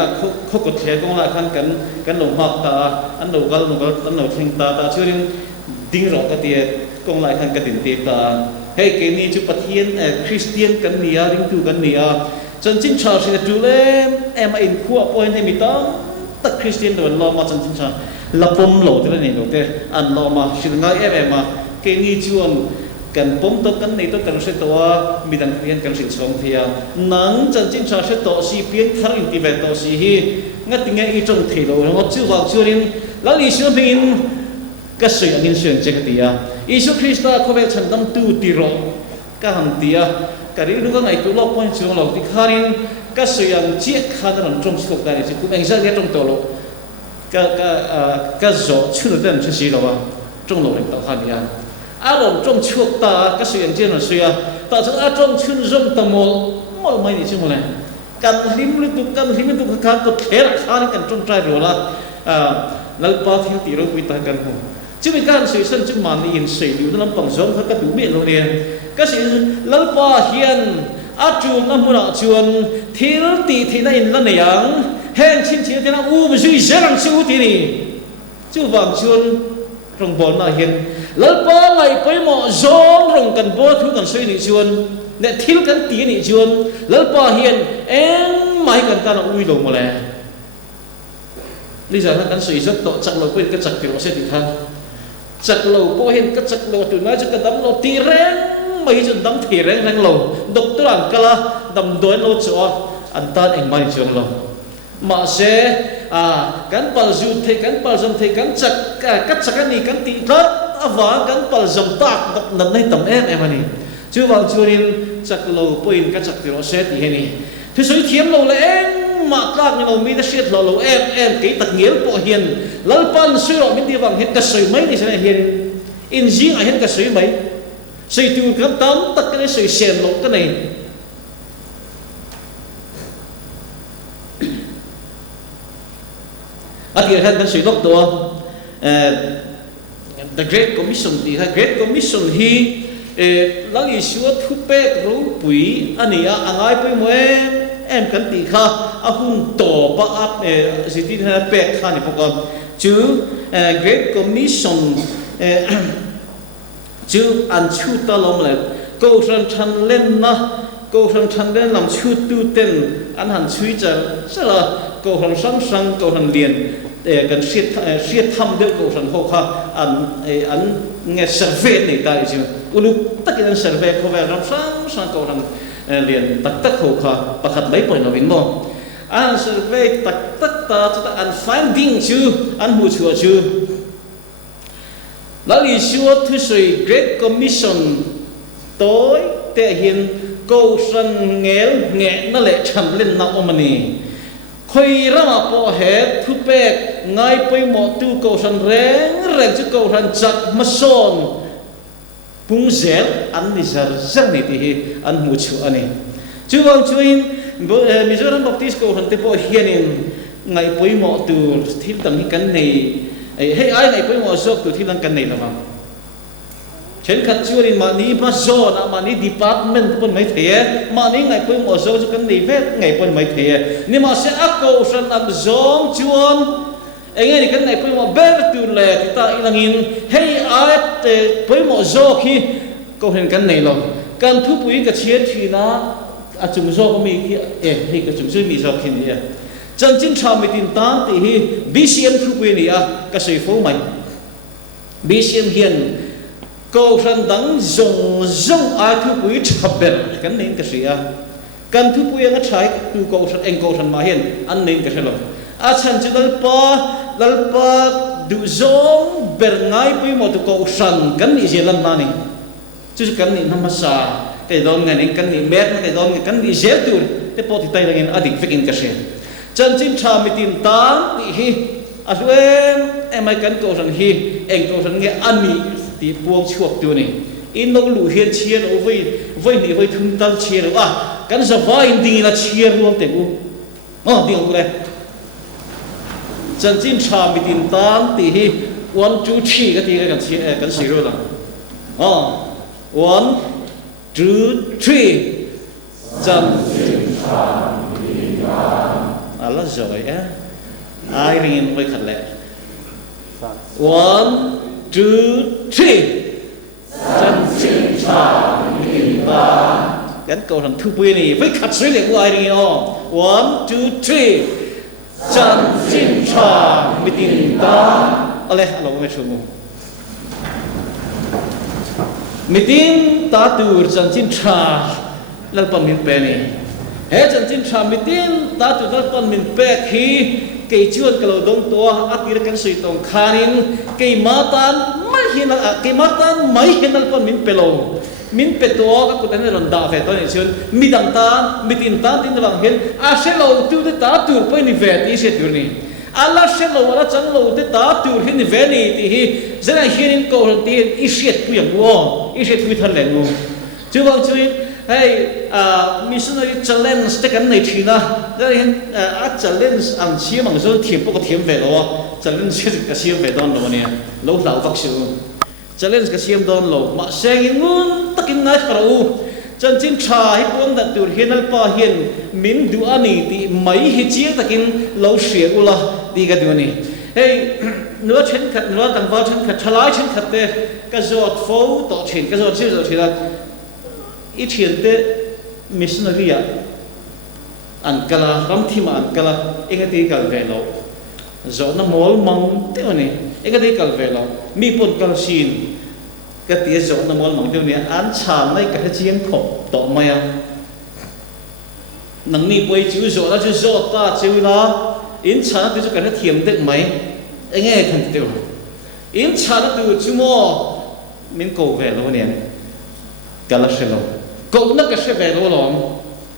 khô cột thẻ công lại khan cần lồng mắc ta anh đầu thinh ta chưa đến điên rõ cái tiền công lại khan cái tiền ta hey cái này chú bát hiền Christian cần nia riêng tu cần nia chân chính cha sẽ tu lên em in khua point emita tất Christian rồi lo mà chân chính cha lập bom lẩu thế này đầu tiên ăn lo mà sự ngay em mà cái này chuan cần bom to cần này to cần sẽ to mi dan khiên cần sinh sống thì nắng chân chính cha sẽ to si biến thằng in ti về to si hi ngắt tiếng nghe trong thể đồ nó chưa vào chưa đến lão lý sư pin cái sự anh xin check cái tia Isu Krista ko be chandam tu tiro ka ham tia kari lu ka ngai tu lo point chung lo ti kharin ka suyang chi khan ron trong skop da ni ku eng sa ge trong to lo ka zo chu lo den chi lo wa trong lo ta khan ya a ron trong chuok ta ka suyang jen ron suya ta cha a trong chun zom ta mol mai ni chu mo le kan lim tu ka ko ther khan kan trong trai ro la lal pa thil ti ro wi ta kan ho chứ mình can sự sân chứ màn in sỉ liu nó bằng giống các đủ miệng luôn nè các sự lal pa hiền chuan năm mùa chuan thiếu tì thì này là này ang hèn chín chín thì nó u mà duy dễ làm siêu thì nè chứ vàng chuan rồng bồn là hiền lal pa lại với mọ giống rồng cần bó thứ cần suy nị chuan nè thiếu cần tí nị chuan lal pa hiền em mày cần ta là ui đồ mà lẹ bây giờ hắn suy rất tội chắc lâu quên cái chắc kiểu sẽ bị than chắc lâu có hiện cái chắc lâu tụi nó chỉ cần đâm lâu tì rèn mấy chuyện đâm tì rèn rèn lâu độc tôi làm cái là đâm đuôi lâu cho anh ta anh mai trường lâu mà sẽ cán bal du thế cán bal dầm thế cán chắc cắt chắc cái này cán tì rất và cán bal dầm tạc đập nằm đây tầm em anh chưa vào chưa nên chắc lâu quên cái chắc kiểu sẽ thì thế này thì suy thiếm lâu là em mà các nhà ông mi đã xét lâu em cái tật nghĩa của hiền lal pan suy rồi mình đi vào hiện cái suy mấy này sẽ là hiền in riêng ở hiện cái suy mấy suy từ cái tám tất cái suy xèn lộ cái này thì hiện cái suy lốc đó the Great Commission thì Great Commission hi lăng Yeshua thu pe rú bùi anh ấy ai bùi mới em cần tì kha hun tổ ba áp gì thì là pe kha này phong chứ Great Commission chứ anh chu ta lom lại câu chân lên làm chu tu tên anh hẳn suy chân sẽ là câu sang câu liền kan siết thăm được cầu sản hộ kha an nghe survey này tại chứ ulu tất cả survey có vẻ rất sáng cầu sản liền tất hộ kha bắt khát lấy point nào in mò an survey tất ta chúng ta an finding chứ an hữu chùa chứ là lý do thứ sáu Great Commission tối thể hiện cầu sản nghe nó lại chăm lên nào mà nè khơi ra mà bỏ hết thu bẹt ngay bây mọ tu cầu sản rèn chứ cầu sản chặt mà son bung dẻo ăn đi rất này thì ăn mua chua anh chú vâng chú in Mizoram Baptist cầu sản tế bỏ hiền ngay bây mọ tu thêm tầm cái này hay ai ngày bây mọ dọc tu thêm cái này là mà trên khát chú in mà ní mà zo na mà ní department pun mấy thế mà ní ngày bây mọ zo cho cái này về ngày pun mấy thế nhưng mà sẽ ác cầu sản ăn zong chuan anh ấy cái này bây mọ bé tu lệ thì ta ilang in hay ai bây mọ zo khi cầu sản cái này rồi cần thu bùi cái chiến thì na chúng zo có mình kia hay cái chúng zo mình zo khi này chân chính cha mình tin tan thì BCM thu bùi này cái sự phô mày BCM hiền cầu sản đắng zong ai thu bùi chập bền cái này cái gì cần thu bùi cái trái tu cầu sản anh cầu sản mà hiền anh nên cái gì rồi chân chỉ lalpa du zong bền ngay bùi một tu cầu sản cái này gì lần này chứ cái này nằm sa cái đó ngày này cái này mét cái đó cái này dễ tu cái bộ thì tay là cái adik fikin cái gì chân chính cha mình tin tan thì em ai cần cầu sản hi anh cầu sản nghe anh mi thì buông chuộc tu này in nó lù hiền chia ở với này với thung tan chia rồi cái giờ vai đi là chia luôn tiền u đi ông đây chân chính cha mình tin tan thì 1, 2, 3cái thì cái gì rồi là 1, 2, 3 chân là rồi ai riêng với khẩn lệ 1, 2, 3 chân chính cha mình ta gắn cầu thằng thu bùi này với khẩn suy lệ của ai riêng 1, 2, 3 chân chính cha mình ta lệ lâu mới chung mitin ta tur chân chính cha lal pan min pe ni he chân chính cha mitin ta tur lal pan min pe khi cái chuột cái lỗ đông to atir kan sui tong khanin cái matan mai hin lal pan min pe lo min pe to ka kutan ron da ve to ni chun midang ta mitin ta tin wang hen a se lo tu ta tur pe ni ve ti se tur ni Allah sẽ lâu Allah chẳng lâu tới ta tur hin về này thì hi giờ này hiền câu đầu tiên ít xét quy yang wo ít xét quy thân lệ ngu chứ vâng chứ hey missionary challenge cái cái này thì na giờ này challenge ăn chia bằng số thiệp bốc thiệp về lo challenge cái chia về đón lo này lâu lâu phát sự challenge cái chia đón lo mà sang ngun tất kinh ngay vào chân chính cha hi buông đặt tur hiền alpa hiền min du ani thì mấy hi chiếc tất kinh lâu xỉa u la đi cái điều này hey nữa chân khát nữa tầng vào chân khát chalai chân khát thế cái giọt phô tọt trên cái giọt siêu giọt thì là ít hiện thế missionary ăn cala ram thi mà ăn cala anh cái gì cả về lâu giọt nó mol mong thế này anh cái gì cả về lâu mi pun cala xin cái tiếng giọt nó mol mong thế này ăn chán này cái chiên khổ tọ mày nằng ni bơi chữ giọt là chữ giọt ta chữ là in chán là chữ cái nó thiểm được mấy anh nghe không tiêu in chán là từ chữ mò mình cầu về lâu nè cái là sao cậu nó cái sẽ về lâu lắm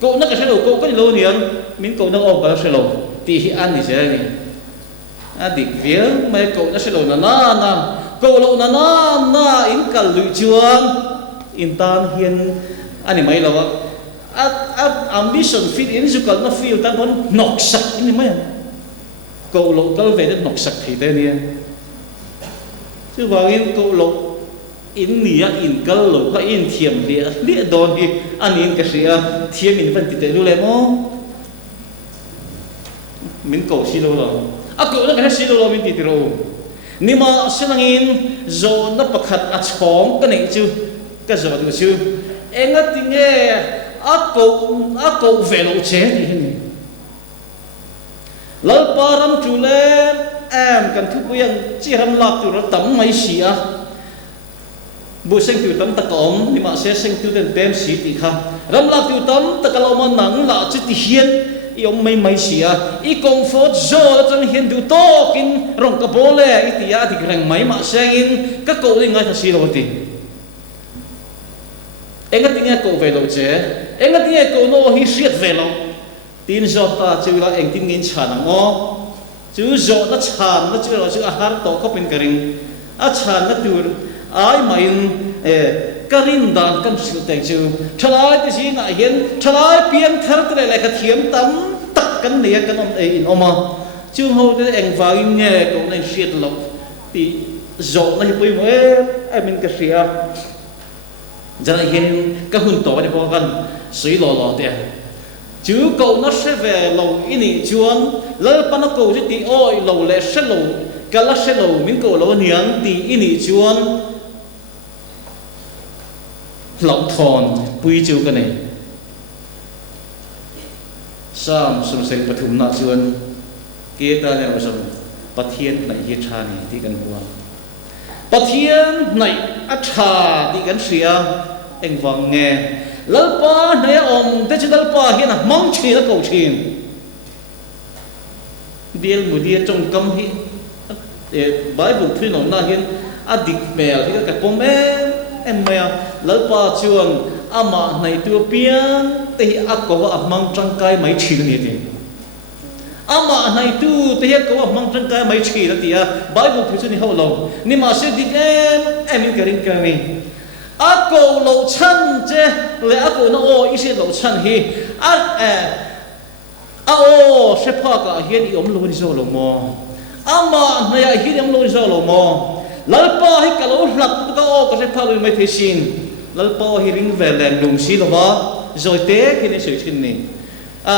cậu nó cái sẽ lâu cậu cái lâu nè mình cậu nó ôm cái sẽ lâu thì ăn thì sẽ này đi viếng mấy cậu nó sẽ lâu na cậu lâu na in cả lụi chuông in tan hiền anh ấy mấy lâu ambition fit in dù cần nó feel tan vẫn nọc sặc in mấy cậu lâu cái về đến nọc sặc thì thế này chứ vào in cậu lâu in nia in kal lo ka in thiam lia don hi anin ka sia thiam in van ti te lu le mo min ko si lo lo a ko na ka si lo min ti ti ro ni ma sinangin zo na pakhat a chhong ka nei chu ka zo du chu enga ti nge a ko ve lo che ni hin lal param chu le em cần thu buyên chỉ ram lạc tu nó tấm mấy xí à bu sinh tu tấm ta cổng nhưng mà sẽ sinh tu đến tem xí thì khác ram lạc tu tấm ta kalau mà nắng là chỉ thì hiền ông mấy xí à i comfort zo trong hiền tu to kin rong cái bố lệ i tia thì cái mấy mà sẽ in các cậu đi ngay thật xí đâu thì anh cái tiếng cậu về lâu chứ anh cái tiếng cậu nó hi siết về lâu tin zo ta chứ là anh tin nghìn chán ngó chứ zo nó chán nó chứ là chứ ahar to có bên cái ring chán nó tur ai mà in cái ring đàn cái sự tình chứ thay thì gì này hiện thay biến thở cái này cái thiểm tắm tất cái này cái ông in ông mà chứ hồi đấy anh vào in nghe cậu này siết lâu thì zo nó bây giờ em mình cái gì giờ hiện cái hun to này bao gần suy lò tiền chứ cậu nó sẽ về lầu ý nị chuan lỡ pan nó cậu chứ tí ôi lầu lệ sẽ lầu cái lá sẽ lầu mình cậu lầu niang tí ý nị chuan lầu thòn bùi chiu cái này sam sum sen pathum na chuan kia ta này rồi pathian này hiết cha này tí gần hua pathian này cha tí gần xia anh vang nghe lalpa này om thế chứ lalpa hiện là mong chỉ là cầu xin điên một điên trong cấm hiện Bible thuyết nói là hiện adik mèo thì cái bom em mèo lalpa chuông ama này tua piang thì có mang trăng cái mấy chỉ là như thế ama này tu thì có mang trăng cái mấy chỉ là thì Bible thuyết này hậu lâu nhưng mà sẽ đi em cái riêng cái này ako lo chan che le ako no o isi lo chan hi o se pha ka hian I om lo ni zo lo mo ama na ya hi om lo ni zo lo mo lalpa hi ka lo hlak ka o ka se pha lo mai the sin lalpa hi ring velen lung si lo ba zoi te ki ne se chin ni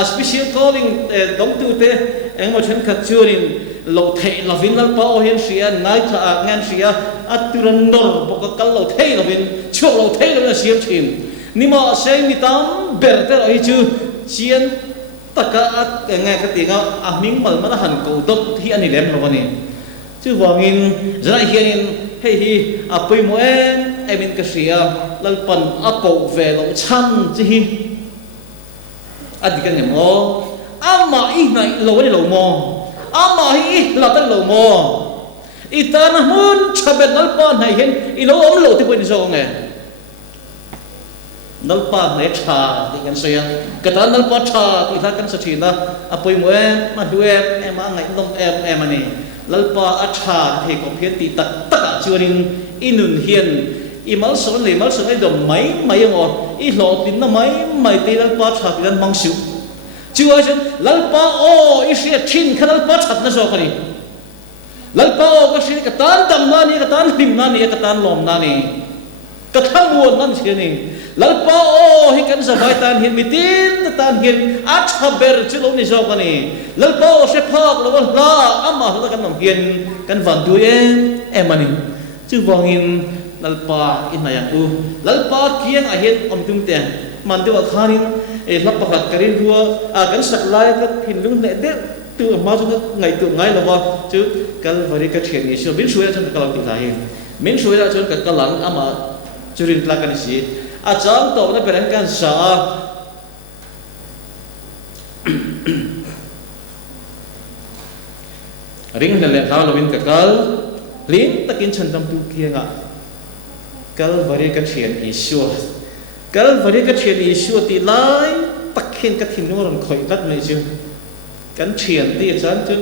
special calling dong tu te eng mo chen khat churin lo thei lovin lalpa o hian sia ngai tha ngan sia aturan nor bok kal lo thei lovin chu lo thei lo siam chin ni ma sei ni tam berte ro hi chu chian taka ngai ka tinga ming mal mana han ko dot hi ani lem lo ni chu wangin zai hianin hei hi apoi mo emin ka sia lalpan ako ve lo chan chi hi adikan mo ama I nai lo ni lo mo ama hi la ta lo mo itana mun chabet nalpa nai hen ilo om lo ti poi zo nge nalpa ne tha ti kan soya kata nalpa tha ti tha kan sa thina apoi mo ma du em ma ngai nom em ani lalpa a tha the ko phian ti tak tak churin inun hian I mal son le mal son ai dom mai ngor I lo tin na mai te lalpa tha ti dan mang siu chưa chứ lalpa o I sẽ chin khăn lalpa chặt nó rồi cái gì lalpa o cái gì cái tan đầm na ni cái tan lim na ni cái tan lom na ni cái thang muôn na ni ni lalpa o hi kan sa vai tan hiền mitin tan hiền at haber chứ lâu ni rồi cái gì lalpa o sẽ phak lo la ama nó kan nam hiền kan van du em ani chứ wangin lalpa in na yang u lalpa kiang a hiền om tum te man tu khanin lắp bạc cái rùa cái sạc lai cái hình lung nét đấy từ mà chúng ngày từ ngày là vào chứ cái vấn cái chuyện này xưa miễn suy ra cho cái lòng tình lại miễn suy ra cho cái lòng ama cho nên là cái gì chẳng tổ nó phải cái sao ring lên thao là bên cái lính ta kiến chân tâm tu kia ngạ cái vấn cái chuyện này xưa cái vấn cái chuyện này xưa thì lại tắc hiện cái thìn nó làm khỏi đất này chứ cái chuyện thì chẳng chứ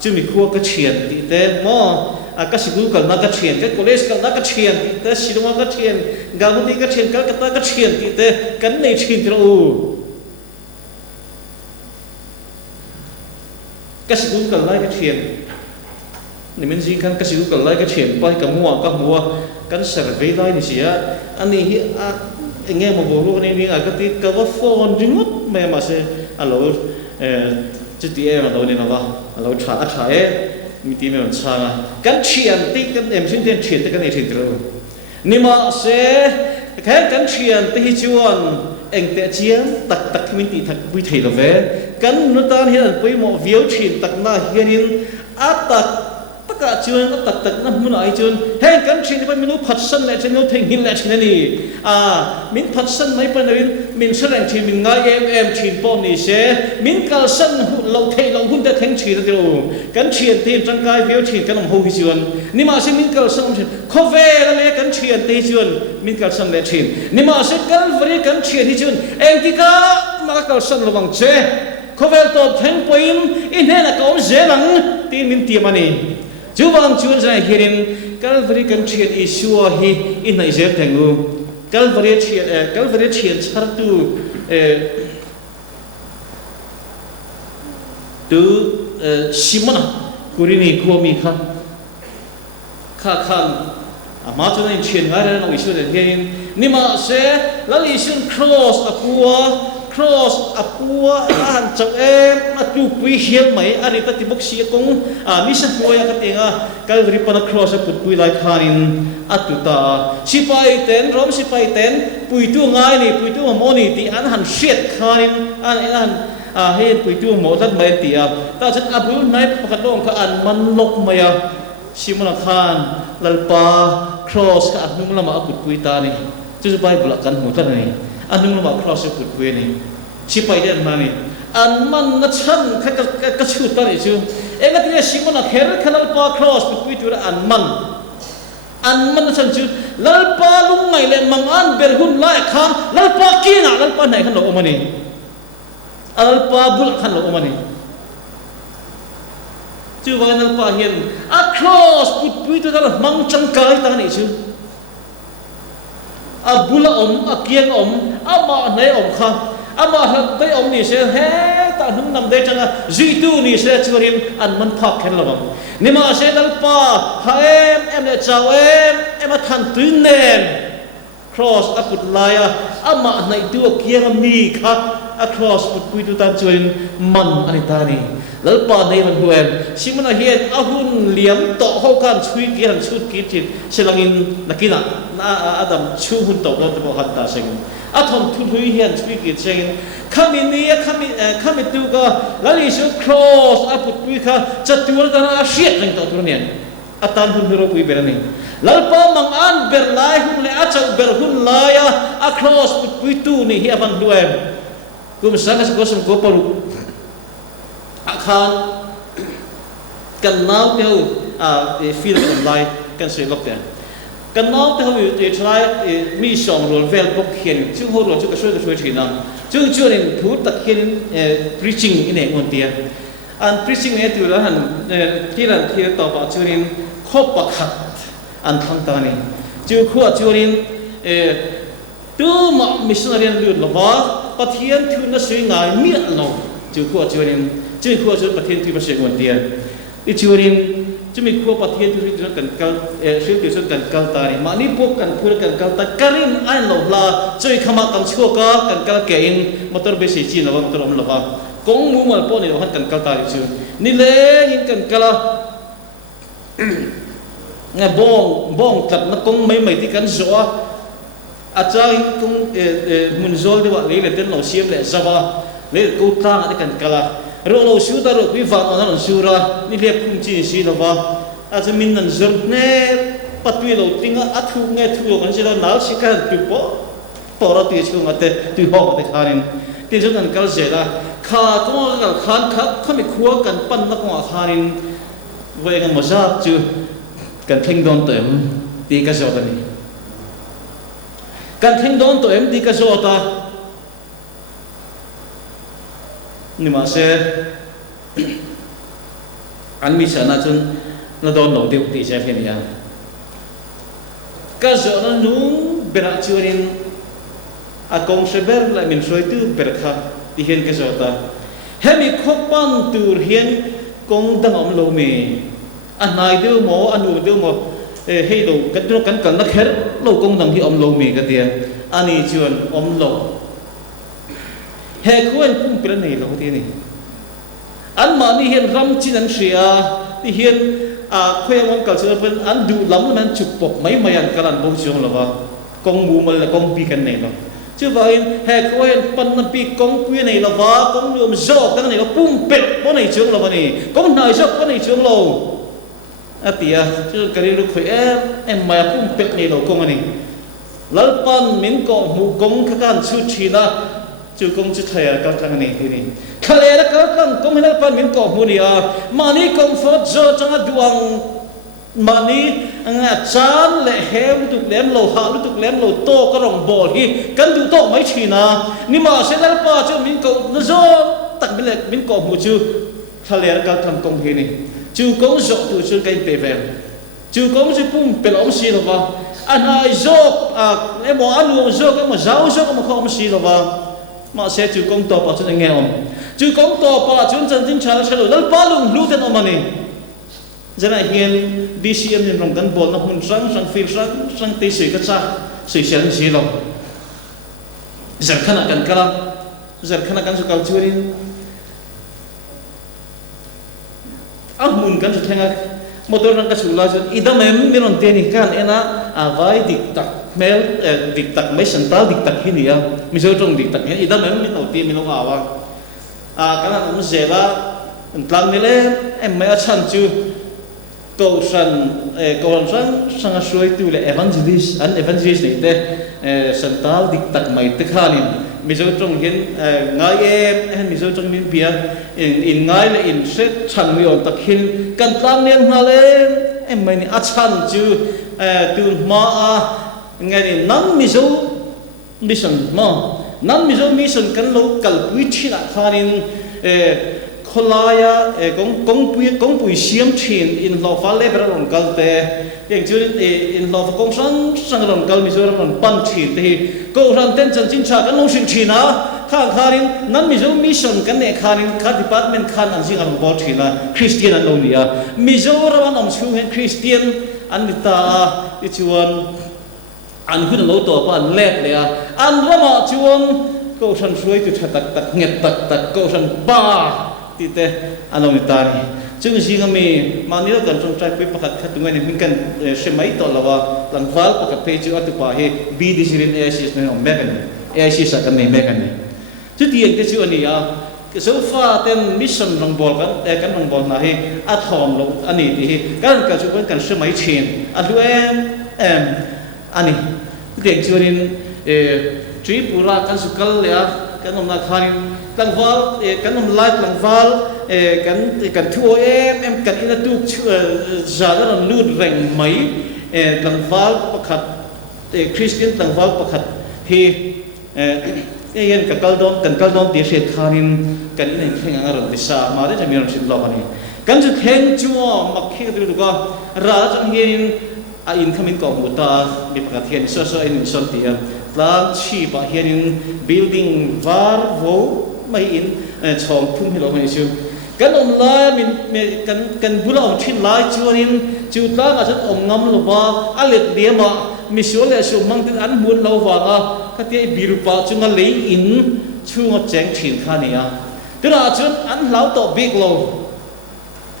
chứ mình khua cái chuyện thì thế mà cái sự cần là cái chuyện cái college cần là cái chuyện thì thế sử dụng cái chuyện gạo thì cái chuyện cái chuyện thì thế cái này chuyện thì cái sự cần là cái chuyệnนี่มันจริงkan kasih kalau lagi kecil, pai kamu kan survey lain sih ya, ani ingin membawa ini agak ti kalau phone jenguk, memang masih alo jadi alo ni nama, alo cah miti memang cah, kan cian ti kan emsin cian kan ini terus, ni masih kan cian ti hijuan engte cian tak minti tak bui thei love, kan nutan hian pui mo viau cian tak na hianin tất cả chuyện nó tật nó muốn nói chuyện hay cái chuyện này mình phát sinh lại chuyện nó thành hình lại chuyện này mình phát sinh mấy phần này mình sẽ làm chuyện mình ngay em chuyện bao nhiêu sẽ mình cả sân lâu thay lâu hun đã thành chuyện rồi cái chuyện thì trong cái việc chuyện cái làm hậu chuyện nhưng mà sẽ mình cả sân chuyện không về là cái chuyện thì chuyện mình cả sân lại chuyện nhưng mà sẽ cái vấn cái chuyện thì chuyện em thì cả mà cả sân là bằng chế không về tập thành point in thế là có dễ lắm thì mình tiêm anh chú vang chú này hiện cái vấn cái chuyện issue hi in này dễ thành ngô cái vấn chuyện sát tu từ Simona Kurini Kuami Khan mà cho nên chuyện ngay là issue này hiện nhưng mà sẽ là issue cross apua han chak em atu pui hiel mai ari ta ti boxi kong mi sa poya ka tenga kalri pana cross put pui lai khanin atuta sipai ten rom sipai ten pui tu ngai ni pui tu mo ni ti an han shet khanin an hen pui tu mo tat mai ti ta chat abu nai pakat dong ka an man lok maya simona khan lalpa cross ka anung lama put pui ta ni chu bible kan mu ta ni anung lama cross put pui ni sipai den mani an man na chan ka chu ta ni chu enga ti simona kher khanal pa cross put pui tu an man na chan chu lalpa lung mai le mang an ber hun lai kham lalpa kina lalpa nai khan lo mani lalpa bul khan lo mani chu wa lalpa hian a cross put pui tu ta mang chang kai ta ni chu a bula a kiang a ma nei kha a ma han dei ni se he ta nung nam dei changa ji tu ni se churin an man phak khen lawang ni ma se dal pa ha em le chao em a than tu nen cross a put laya a ma nei tu kiang mi kha a cross put pui tu ta churin man ani ta ni lalpa nei man huem simana hian a hun liam to ho kan chui ki han chut ki tin selangin nakina na adam chu hun to lo to hat ta seng a thon thu hui hian chui ki cheng khami tu ka lali su cross a put pui kha chatur ta na shiat reng to turnian atan hun ro pui berani lalpa mang an ber lai hun le a chau ber hun laya a cross put pui tu ni hi avan duem kum sanga ko som ko paru akhan kan nau teu feel online kan se lok ten kan nau teu te try mi song rol vel bok hian chu ho ro chu ka shoi thina chu rin thu tak hian preaching in e ngon tia an preaching e tu ra han kiran thir to ba chu rin khop pakhat an thang ta ni chu khuwa chu rin tu ma missionary lu lova pathian thu na sui ngai mi lo chu khuwa chu rin chứ khua cho pathian tuy bác sĩ nguồn tiền đi chiều rin chứ mình khua pathian tuy cho cần cao sư tiểu cho cần cao ta này mà ní buộc cần phun cần cao ta karin ai lâu la chơi khăm cầm chua cá cần cao kẻ in motor bê sĩ chi là motor om là vang cũng mua mà po này là cần cao ta đi chiều ní lẽ những cần cao nghe bong thật nó cũng mấy tí cần gió cha cũng muốn gió đi bạn lấy là tên nó xiêm lại ra ba lấy câu ta để cần cao rồi lâu xưa ta rồi quý vợ nó làm xưa ra đi liệp cũng chỉ xí là vợ cho mình làm dần nghe bắt tuy lâu tiếng thu nghe thu rồi cái gì đó nào xí cái từ bỏ ra từ chỗ mà từ họ để khai nên tiền chúng cần cái gì là khá có cái khá bị khua cần pan nó cũng khai nên vậy cái mà ra chứ cần thanh đón tụi em đi cái gì đó này cần thanh đón tụi em đi cái gì đó nhưng mà sẽ anh mi sợ na chun nó đón nổ tiêu thì sẽ phiền ya cái giờ nó nung bera churin công sẽ ber lại mình soi tu ber kha thì hiện cái giờ ta hem mi khóc pan tur hiện công đang om lâu mì anh này tiêu mỏ anh uống tiêu mỏ hay lâu cái nó cần nó khét lâu công đang hi om lâu mì cái tiền anh ấy chuan om lâu he khuôn cũng biết này là thế này anh mà đi hiện ram chín anh xia đi hiện khuôn ông cả sự phân anh đủ lắm là anh chụp bọc mấy anh cả anh bông chiong là ba công mù mà là công pi cái này đó chứ vậy hè có hiện phần năm pi công quy này là vá công lùm dọc cái này nó bung bệt có này trướng là này công này dọc có này trướng lâu tía chứ cái lúc khỏe em mà bung bệt này lâu công này lỡ pan mình có mù công các anh chú chỉ là chú công chú thầy các thằng này thì này khai lẽ là các anh công lỡ pan mình có mù này mà ní công phật cho chẳng duang mà ní ngã chán lệ heo lúc tục lém lầu hạ lúc tục lém lầu to có rồng bò thì cần tụ to mấy chỉ na nhưng mà sẽ lỡ pa cho mình cậu nó do tắc mình có mù chú khai lẽ là các thằng công thì này chú công dọn từ chú cái bề về chú công chú bung bề ông xí là vào anh hai dọc em bỏ ăn uống dọc em mà giáo dọc em mà không xí là vào mà sẽ chú công to bảo chú anh nghe không chú công to bảo chú chân chính trả lời lỡ pa lùng lú tên ông này giờ này hiện DCM nên rong gan bol nó hun sang phim sang tây sưởi cái cha sưởi sáng gì lòng giờ khăn là cần cái giờ khăn là cần số cao chưa đi áp mun cần số thang motor rang kasu la jun idam em meron te ni kan ena avai dik tak mai central dik tak hinia mi zo trong dik tak hen idam em min no ti min no awa kana no zela tlang ni le em mai achan chu ko san sang suai tu le evangelist ni te central dik tak mai te khanin mi zo trong hin ngai em mi zo trong min bia in ngai le in set chan mi on tak hin kan tlang nen na le em mai ni achan chu tu ma ngai ni nan mi zo mission ma nan mi zo mission kan lo kal pui thina khanin kholaya kong pui siam thin in lo fa le bra long kal te yang chu in lo fa kong sang long kal mi zo ram pan thin te ko ran ten chan chin cha kan lo shin thina kharin nan mi zo mission kan ne kharin kha department khan an jing ang bol thina Christian an lo nia mi zo ram om chu hen Christian an ta chuan an hun lo to pa an lek le an rama chuan ko san suai tu tak nget tak ko san ba ti te an lo ta ni chung si nga mi ma ni kan trong trai pe pakhat khat ngai min kan se mai to lawa lang wal pakhat pe chu atu pa he bi di sirin AICS ne om mekan AICS sa kan ne mekan ne chu ti ang te chu ani so far ten mission rong bol kan rong bol na he a thom lo ani ti kan ka chu kan se mai chin a lu em ani ti chu rin Tripura kan sukal ya kan om na kharin lang wal kan om light lang wal kan thu em kan ina tu za la lut reng mai lang wal pakhat Christian lang wal pakhat hi yen ka kaldom ti se khanin kan ina kheng angaron ti sa ma de jamiron sin lo ani kan ju kheng chu mak khi du ga ra jang yin a in khamin ko muta mi pakhat hian so in son ti lang chi ba hian building var vo mai in chom phum hi lo mai chu kan om la min kan bula om thin lai chuanin chu ta ga chat om ngam lo ba alet diama mi so le su mang tin an mun lo wa nga ka ti biru pa chu nga lei in chu nga cheng thin kha nia tira chun an lau to big lo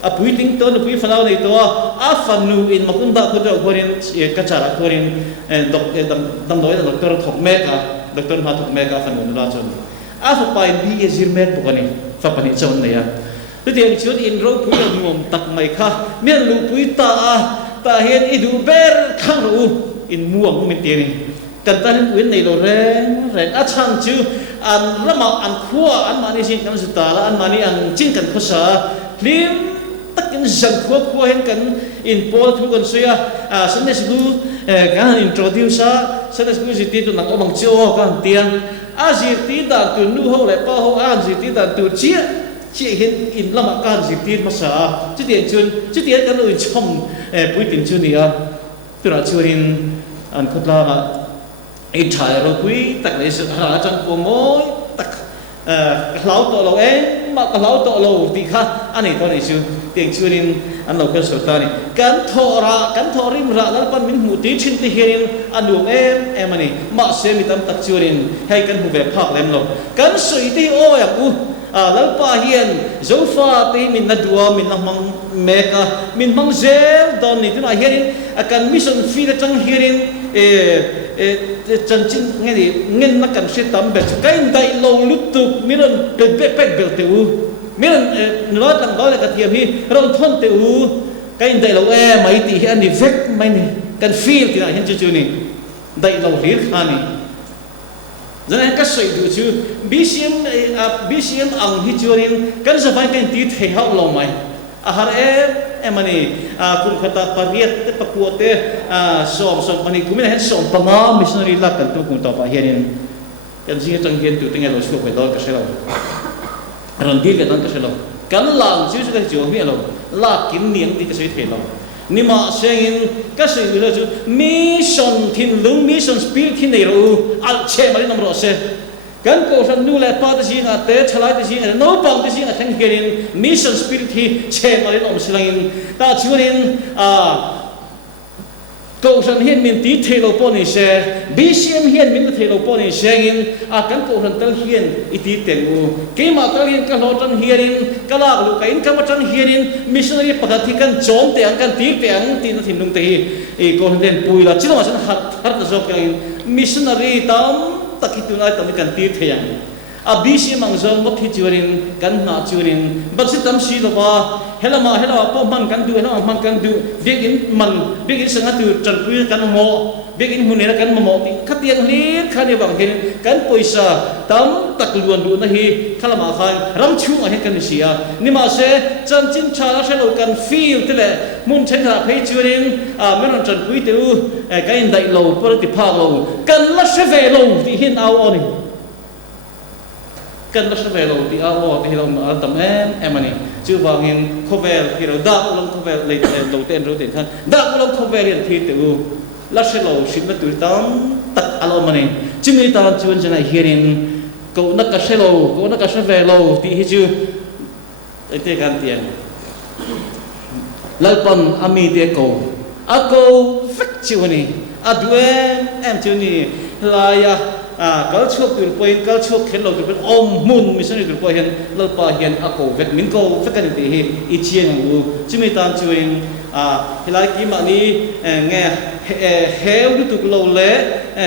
a pui ting to pui fanau nei to a fanu in makum da ko do korin ka chara korin dam doi da doctor thok me ka doctor ma thok me ka fanu la chon a fa pai bi e zirmet bokani fa pani chon ne ya tu tiang chut in ro pui da ngom tak mai kha mian lu pui ta hian i du ber khang ru in muang min ti ni kan tan win nei lo reng a chang chu an rama an khua an mani sin kan su ta la an mani an chin kan khosa lim takin zang khua hen kan in pol thu kan suya sanes gu kan introduce sanes gu ji ti tu nak omang cho kan tiang a ji ti da tu nu ho le pa ho an ji ti da tu chia hen in lama kan ji ti ma sa chi tian kan lu chom pui tin chu ni a tu ra churin an khotla ai thai ro pui tak le sa ra chang ko moi tak lau to lo ma ka lau to lo ti kha ani to ni chu tiang churin an lo kan so ta ni kan thorim ra la pan min mu ti chin ti herin anung em ani ma se mi tam tak churin hai kan hu ve phak lem lo kan sui ti o ya u lalpa hian zofa te min na dua min na mang meka min mang zel don ni tuna hian akan mission field chang hian chân chín nghe gì nghe nó cần sẽ tắm bể cái đại lâu lút tục miền bên bên bể tiểu miền nói rằng đó là cái thiệp hi rồi thôn tiểu cái đại lâu mấy tỷ anh đi vét mấy này cần feel thì là hiện chưa này đại lâu liệt khá này cho nên các sợi đủ chứ BCM ang hi churin kan sa vai kan ti thei hau lo mai har em ani kun khata pariat te pakuate som ani kumin hen som panga missionary la kan tu kun ta pa hian kan jing chang hian tu tenge lo shu pe dol ka selo ron dir ka tan ka selo kan lang chu ka chu mi lo la kin niang ti ka sei thei lo ni ma sengin ka sei lo chu mission thin lung mission spirit thin nei ro al che mari nam ro se kan ko san nu le pa ta jing a te chalai ta jing a no pang ta jing a thang gerin mission spirit hi che mari om silangin ta churin ko san hian min ti thelo poni se BCM hian min thelo poni sengin kan ko san tal hian iti telu ke ma tal hian ka lo tan hianin kala lu kain ka ma tan hianin missionary pakati kan jom te ang kan ti te ang tin thinung te hi ko den pui la chino ma san har ta zo kain missionary tam takitunai tam kan ti theyang BCM ang zong mot hi churin kan na churin baksit tam si lo ba helama po man kan du helama man kan du begin sanga tu chan pui kan mo begin hunera kan mo ti khatiang li khani bang hin kan poisa tam takluan du na hi khalama khan ram chu a he kan sia ni ma se chan chin chala se lo kan feel tele mun chen ha phei churin meron chan pui tu kain dai lo por ti pha lo kan la se ve lo ti hin au oni kan la se ve lo ti au ti lo ma tam em ani chu wangin khovel hi ro da long khovel le lo ten ro ten khan da long khovel yan thi tu la se lo sim na tu tam tak alo mani chimi ta chuan jana hiarin ko na ka se lo ko na ka se ve lo ti hi chu te kan tian lalpan ami te ko ako fek chu ni aduen em chu ni la ya kal chuak tur point kal chuak khelo tur om mun missionary tur point lalpa hian ako vek min ko fekan ti hi I chiang u chimi tan chuin hilai ki ma ni nge heu tu lo le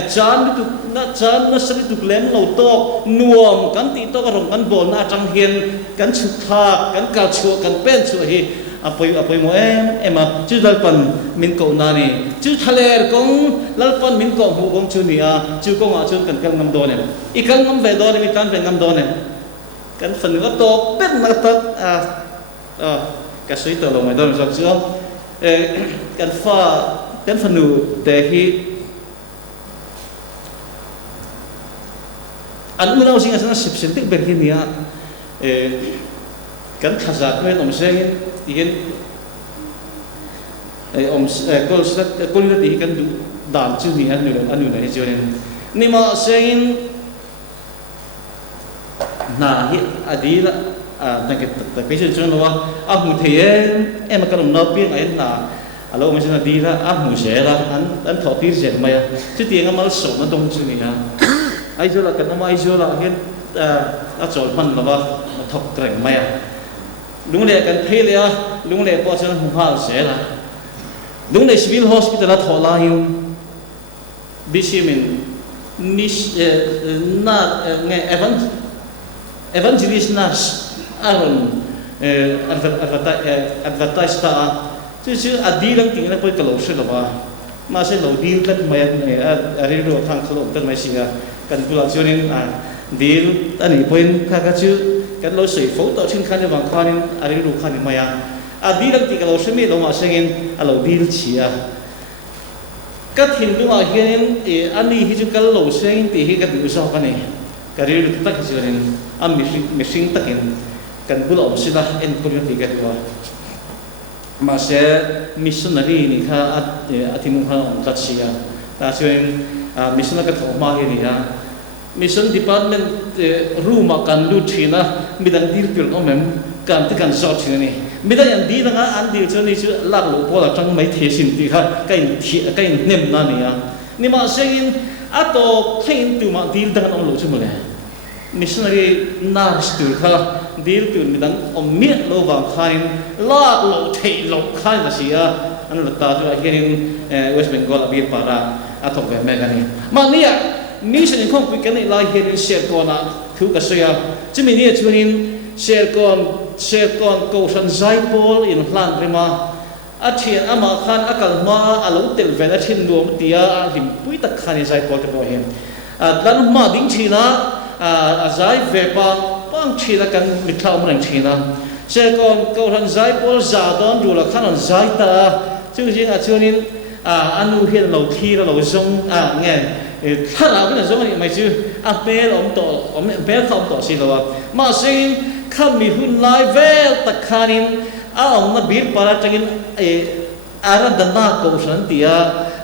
chan tu na chan na sri tu lem lo to nuam kan ti to ka rong kan bol na chang hian kan chu tha kan kal chuak kan pen chu hi apoi mo em chu lalpan min ko na ni chu thaler kong lalpan min ko hu kong chu ni chu ko ma chu kan kan ngam do ne I kan ngam ve do ne mi kan ve ngam do ne kan phần ga to bet na ta ka sui to lo mai do so chu kan phần nu te hi an u nau singa sana sip sip tik ber hi ni kan khaza ko om sengin igen kol na ti kan du dan chu ni anu na hi chuan ni ma sengin na hi adila na ke ta patient chuan lo mu theyen em ka rom no pi ai na alo ma chana dila mu se la an tho tir se ma ya chu ti nga mal so na dong chu ni ha ai zo la kan ma ai zo la hen chol man la ba thok kreng ma ya lung le kan thei le lung le po chan hu hal se la lung le civil hospital a thola yu bisimin nish na nge evangelist nas aron advertise ta chu adilang ting na poi kalo se la ba ma se lo deal kat mai ari ro thang khalo kat mai singa kan pula chunin deal ani point ka chu kan lo sei fo to chin khan wang khanin ari ru khan maya deal ti kalo se mi lo ma sengin alo deal chia ka thin lu ma hian ani hi chu kal lo seng ti hi ka du so ka ni ka ri ru ta chunin missing takin kan bul om sila en community ga wa ma se missionary ni kha athimu kha on ta chia ta chuin mission ka thok ma hi ni mission department room kan lu thina midang dir pil omem kan ti kan so thina ni midang yan di nga an dir choni chu lak lo pola tang mai the sin ti kha kain nem na ni ni ma sengin ato thain tu ma dir dang on lo chu male missionary nurse tu kha deal tu midang ommiat lo wang khanin la lo thei lo khan la sia an la ta tu hirin West Bengal abir para athok ve megani mania mission in kong ken la hirin share kona thu ka soya chimi ni chunin share kon ko san zai pol in hlan rima athian ama khan akal ma alo tel vel athin nuam tia him pui tak khani zai pol te bo hem dan ma ding china zai ve pa pang china kan mithau man china share kon ko san zai pol za don ru la khan zai ta chu jing a chunin anu hian lo thi lo zong nge thà nào cái này giống như mày chứ bé ông tổ ông bé không tổ xin rồi mà xin khăm mi hun lai vel tak khanin ông nó biết para changin ara dana ko san tia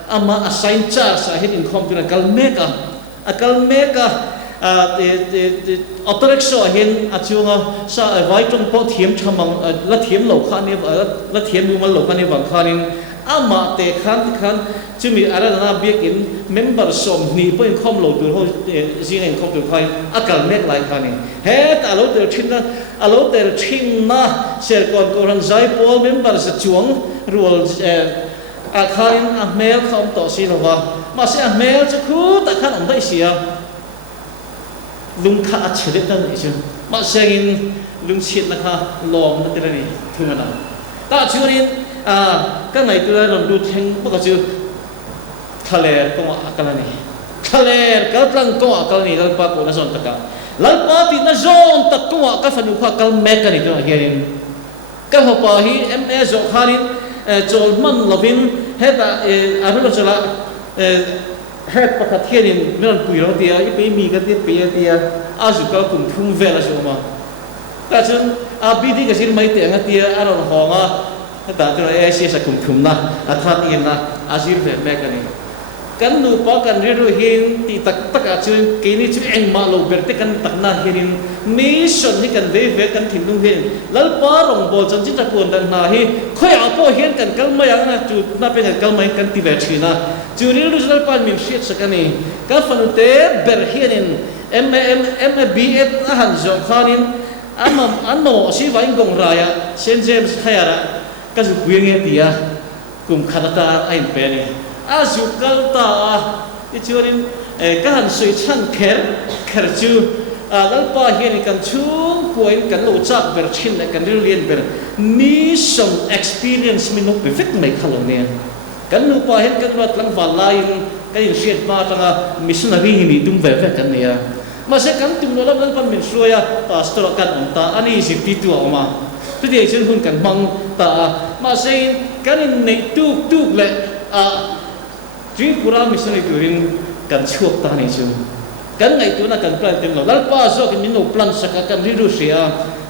ama assign cha sa hit in computer kal meka autorexo hin achunga sa vai trong po thiam chamang la thiam lo khani la thiam mu mal lo khani wang khanin ama te khan chumi ara na biak in member som ni po in khom lo tu ho jing in khom tu khai akal mek lai khani he ta lo te thin na share kon ko ran zai pol member sa chuang rual khain a mail khom to si lo wa ma se a mail chu khu ta khan om dai sia lung kha chede ta ni chu ma se in lung chit na kha lom na te ni thuma na ta churin các ngày tôi làm du thang bất cứ chưa thale công akal này thale các lần công akal này lần ba của nó zon tất cả lần ba thì nó zon tất công các phần của akal meka này tôi hiểu không các học bá hi em zo kharin chol man lovin hết anh nói cho là hết bất cứ thiên in mình bùi rồi thì ít bị mi cái tiệt azu các cùng thung về là sao mà các chân abidi cái gì mấy tiếng thì anh nói hong ta tu esi sa kum na athat in na azir ve mekani kan nu pa kan riru hin ti tak chu kini chu eng ma lo berte kan takna hirin mission hi kan ve kan thindung hin lal pa rong bol chan chi ta kun dan na hi khoi a po hian kan kalma yang na chu na pe kan kalma kan ti ve china chu riru lal pa min shit sakani ka fanute ber hianin MBF han zo khanin amma si va in gong raya St James khayara các sự quyên nghe tia cùng khát ta anh bé này sự câu ta cái chưa đến các hành suy chăn khéo chưa các bà hiện cần chung quyên cần lộ chắc về chuyện này cần liên về mission experience mình nó bị vết mấy khả năng này cần lộ bà hiện cần vật lăng vào lại cái gì chuyện mà trong missionary này đúng về cái này mà sẽ cần tìm nó lắm phần mình xuôi pastor cần ông ta anh ấy chỉ tí tuổi mà tôi để trên hôn cần mong ta mà xây cái này tuk lệ chỉ pura mission itu rin cần chuộc ta này chứ cái này tôi là cần plan tìm nó ba số cái mình plan saka cần riru sia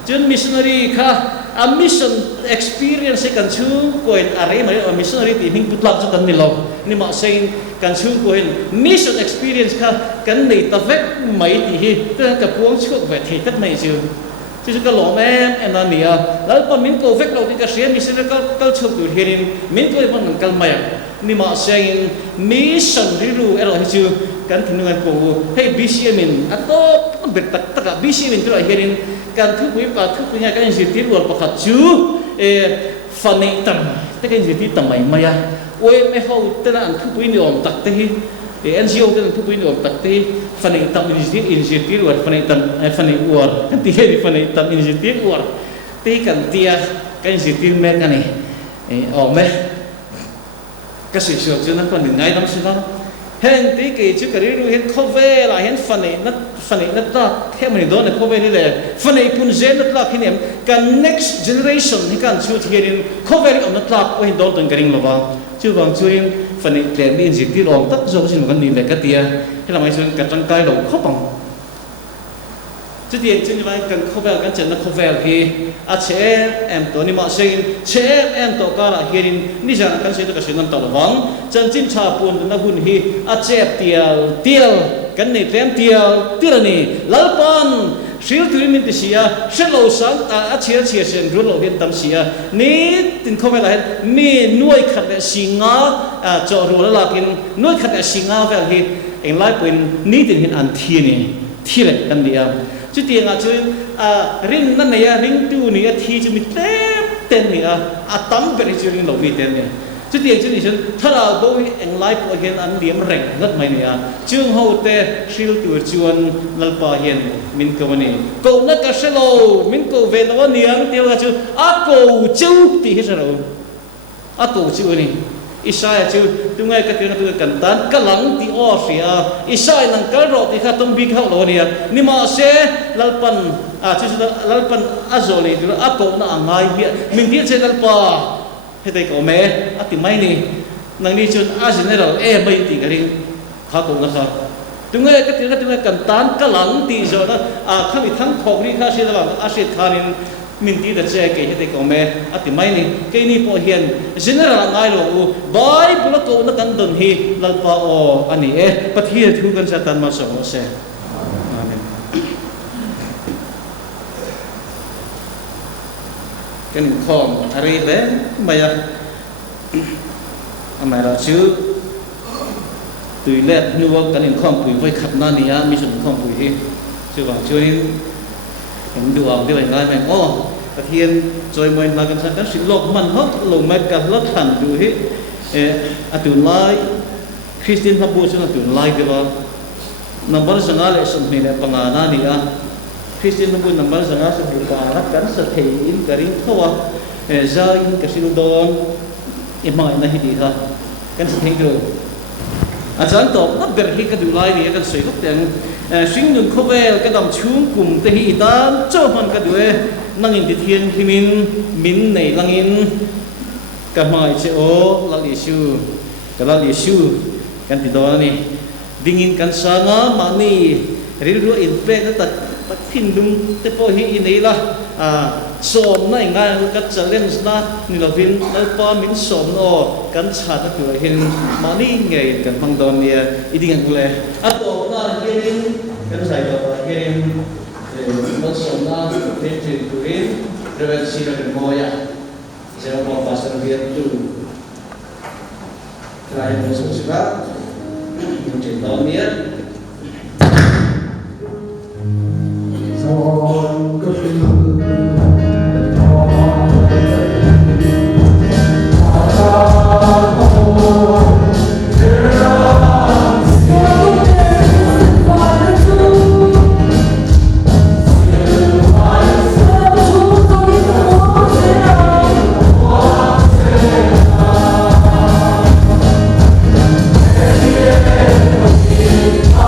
chân missionary kha mission experience cần chu koin are mà missionary thì mình bút lắm cho cần nilo nhưng mà xây cần chu koin mission experience kha cần này ta vét mấy thì tôi là cái cuốn chuộc về thể chất này chứ chứ cái lỗ em là niaแล้วพอมิ้นก็เวกเราที่กระเสียมิสเนก็ชอบอยู่เฮรินมิ้นก็มันกันมานี่มาเสียงมิชชั่นที่รู้เราให้ชื่อกันถึงงานกูให้บิเชียมินอัตโต้เบ็ดตักบิเชียมินตัวเฮรินกันทุกวิปทุกวิญญาณกันสิทธิ์วัวประคัตจูฟันในตั้มแต่กันสิทธิ์ตั้มไม่มาโอ้ยไม่เขาแต่ละอันทุกวิญญาณตักเตะNGO แต่ละทุกวิญญาณตักเตะฟันในตั้มอินสิทธิ์วัวฟันในตั้มฟันในวัวกันที่เฮริฟันในตั้มอินสิทธิ์วัวตีกันเตียกันสิทธิ์แม่กันนี่ออกไหมก็สิ่งที่เรานั้นคนหนึ่งไงต้องสิครับเห็นตีกี่ชุดกระดิ่งเห็นข้อเวลาเห็นฟันนี่นัดตาแค่มันโดนข้อเวนี่แหละฟันนี่ปุ่นเจนนัดตาที่เนี่ยกัน next generation ที่กันชุดที่เห็นข้อเวนี่นัดตาก็เห็นโดนตั้งกระดิ่งหรอวะชื่อบางช่วยฟันนี่แกนี่สิทธิ์รองตักจบสิ่งกันนี่แหละก็เตียให้เราไม่ช่วยกันจังกายเราเข้าปังจุดเด่นจุดนี้กันข้อเวลกันเจนนักข้อเวลที่เชฟตัวนี้มาเซ็งเชฟตัวการะเฮรินนี่จะกันเสียตัวกันเสียนั่นตลอดวังจันจิมชาปูนนักหุ่นที่เชฟเตียวกันนี่เตรียมเตียวนี่ลัลปันสิลตุริมินติเสียเชลโลสังเชียเสียนรุ่นเราเห็นตั้มเสียนี่ตินข้อเวลาเห็นมีน่วยขัดสิงาจอรัวละกินน่วยขัดสิงาเวลที่เองไล่เป็นนี่ตินเห็นอันทีนี่ thi lệ căn địa chú tiền chú ringนั่นเนี่ย ring tuเนี่ยที่จะมีเต็มเนี่ยตั้มเป็นchú ring เราวิเต็มเนี่ยchú tiền chúนี่ฉันถ้าเราดูเอ็งไลฟ์พอเห็นอันเดียมแรงนัดไหมเนี่ยจึงเขาเตะชิลตัวจวนนัลปาเห็นมินก็วันนี้กูนักกษัตริย์มินกูเวนวันนี้เดียวกับchúกูจูตีให้ฉันรู้กูจูนี่อิสายจูตัวไงก็ตัวนั้นตัวกันตันก็หลังที่ออสเซียอิสายนั่งกระโดดที่ข้าต้องบินเข้าโลเนี่ยนี่มาเสียลัลปันจูลัลปันอาโซลีตัวกูน่ะง่ายเบี้ยมินที่เจลัลปาให้ได้ก็แม่ติไม่นี่นั่งนี่จุดอาจจะเนี่ยเราไม่ติกันเองข้ากูนะครับตัวไงก็ตัวกันตันก็หลังที่จะนะข้ามีทั้งของนี่ข้าเสียแล้วอาเซียขานินมินที่จะเจอเกี่ยให้ได้ก็แม่ติไม่นี่แค่นี้พอเห็นเจเนอเรลง่ายหรอกบายบุลกูนักกันดนฮีลัลปาโออันนี้ปฏิเหตุทุกันจะตันมาส่งเสียกันข้อมอะไรเด้ไม่อะไม่เราชื่อตุยเล็ดนึกว่ากันข้อมปุ๋ยไว้ขับหน้านี้มีส่วนข้อมปุ๋ยที่ชื่อว่าช่วยเห็นดูเอาที่เป็นไงไหมอ๋อประเทศจอยมันมากันสักกันสิโลกมันฮะลงมากับรถถังดูที่ตุนไล่คริสเตียนพับบูชนะตุนไล่กันว่านับวันสังอาเลสมัยเนี่ยปังอาณานี้Kristen pun nampak sangat sebuah kan setein kering kawa zain kesiludon imai nahi dia kan setein tu ajan top nak berhi kedulai ni kan sejuk yang sing nun kovel kan dam chung kum tehi dan coman kedua nangin ditien himin min nei langin kamai ceo lang Yesu kalau Yesu kan tidor ni dingin kan sana mani riru impact takตัดทิ้งดุมแต่พอเห็นนี่ละสมนั่นงานก็จะเล่นนะนี่เราพินแล้วพอมินสมอ๋อกันชาติตัวเห็นมานี่ไงกันฟังตอนนี้อีดิ่งกันเลยตัวน่าเห็นกันใส่ตัวเห็นมันสมน่าเป็นจุดตัวเห็นเรื่องสิ่งที่มอยจะมาภาษาเรียนดูใครมาสมสุขมันจะตอนนี้I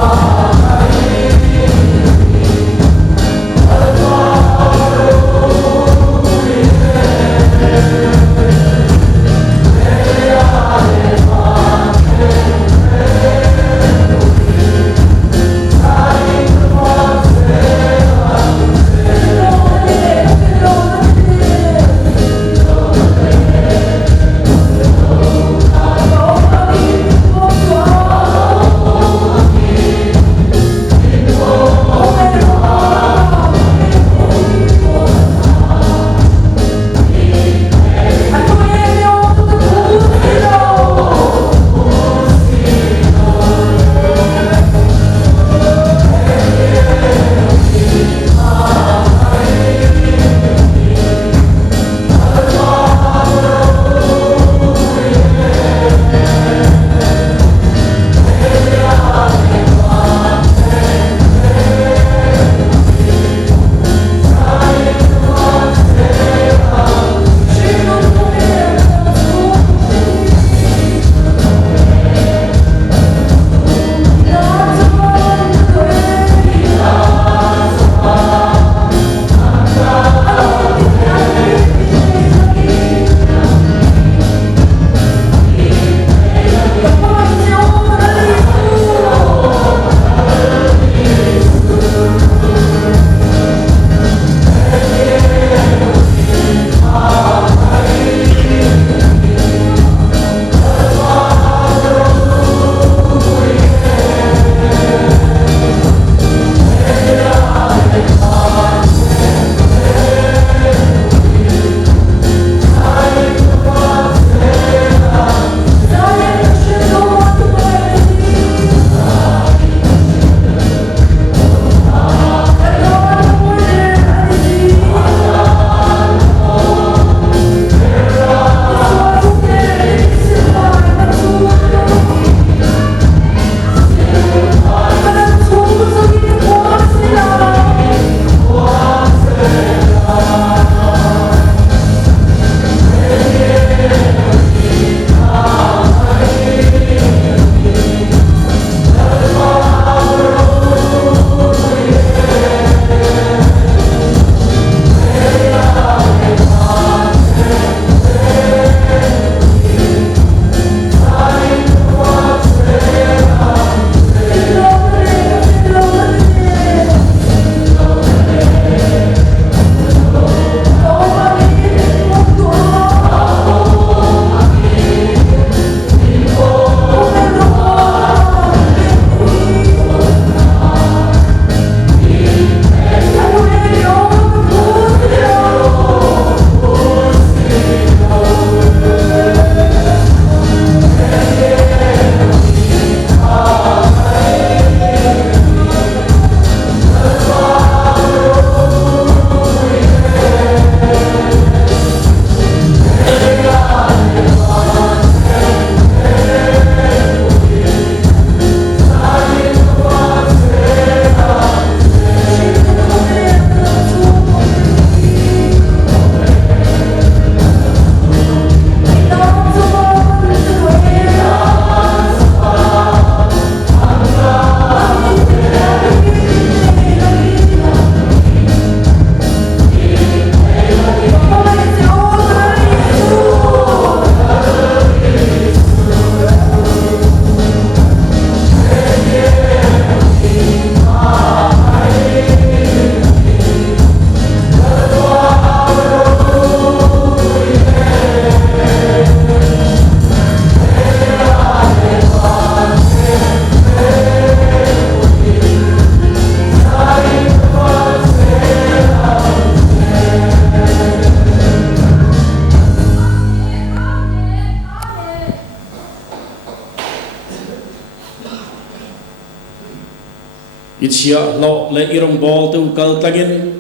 chia lo le irong bol tu kal tangin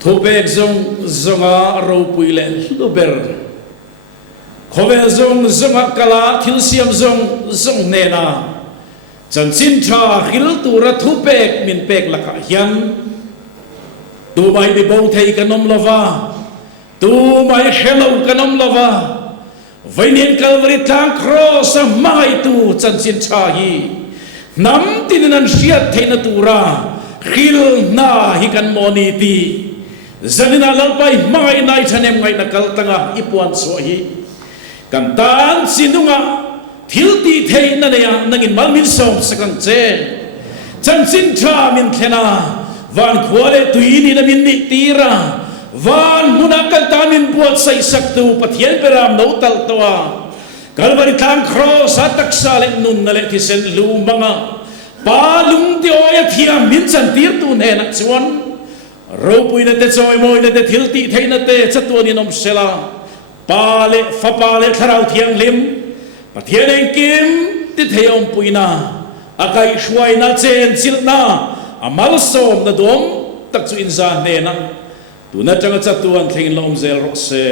thu pek zonga ro pui le luber khove zonga kala thil siam zong ne na chan chin tha khil tu ra thu pek min pek la ka hian tu mai bi bo thei kanom lova tu mai hello kanom lova vainin calvary tang cross mai tu chan chin tha hi nam tin nan siat theina tura khil na hi kan moni ti zanina lalpai mai nai thanem ngai na kal tanga ipuan so hi kan tan sinunga thil ti thei na ya nangin malmin som sakang che chan sin tha min thena van khwale tuini na min ni tira van muna kan tamin buat sai saktu pathian peram no tal towa Calvary tang cross atak sale nun nale ti sen lu manga palung ti oya thia min chan tir tu ne na chuan ro pui na te choi moi na te thil ti thei na te chatu ni nom sela pale fa pale tharau thiang lim pathian eng kim ti theiom pui na akai shwai na chen sil na amal som na dom tak chu in za ne na tu na changa chatu an thing lom zel ro se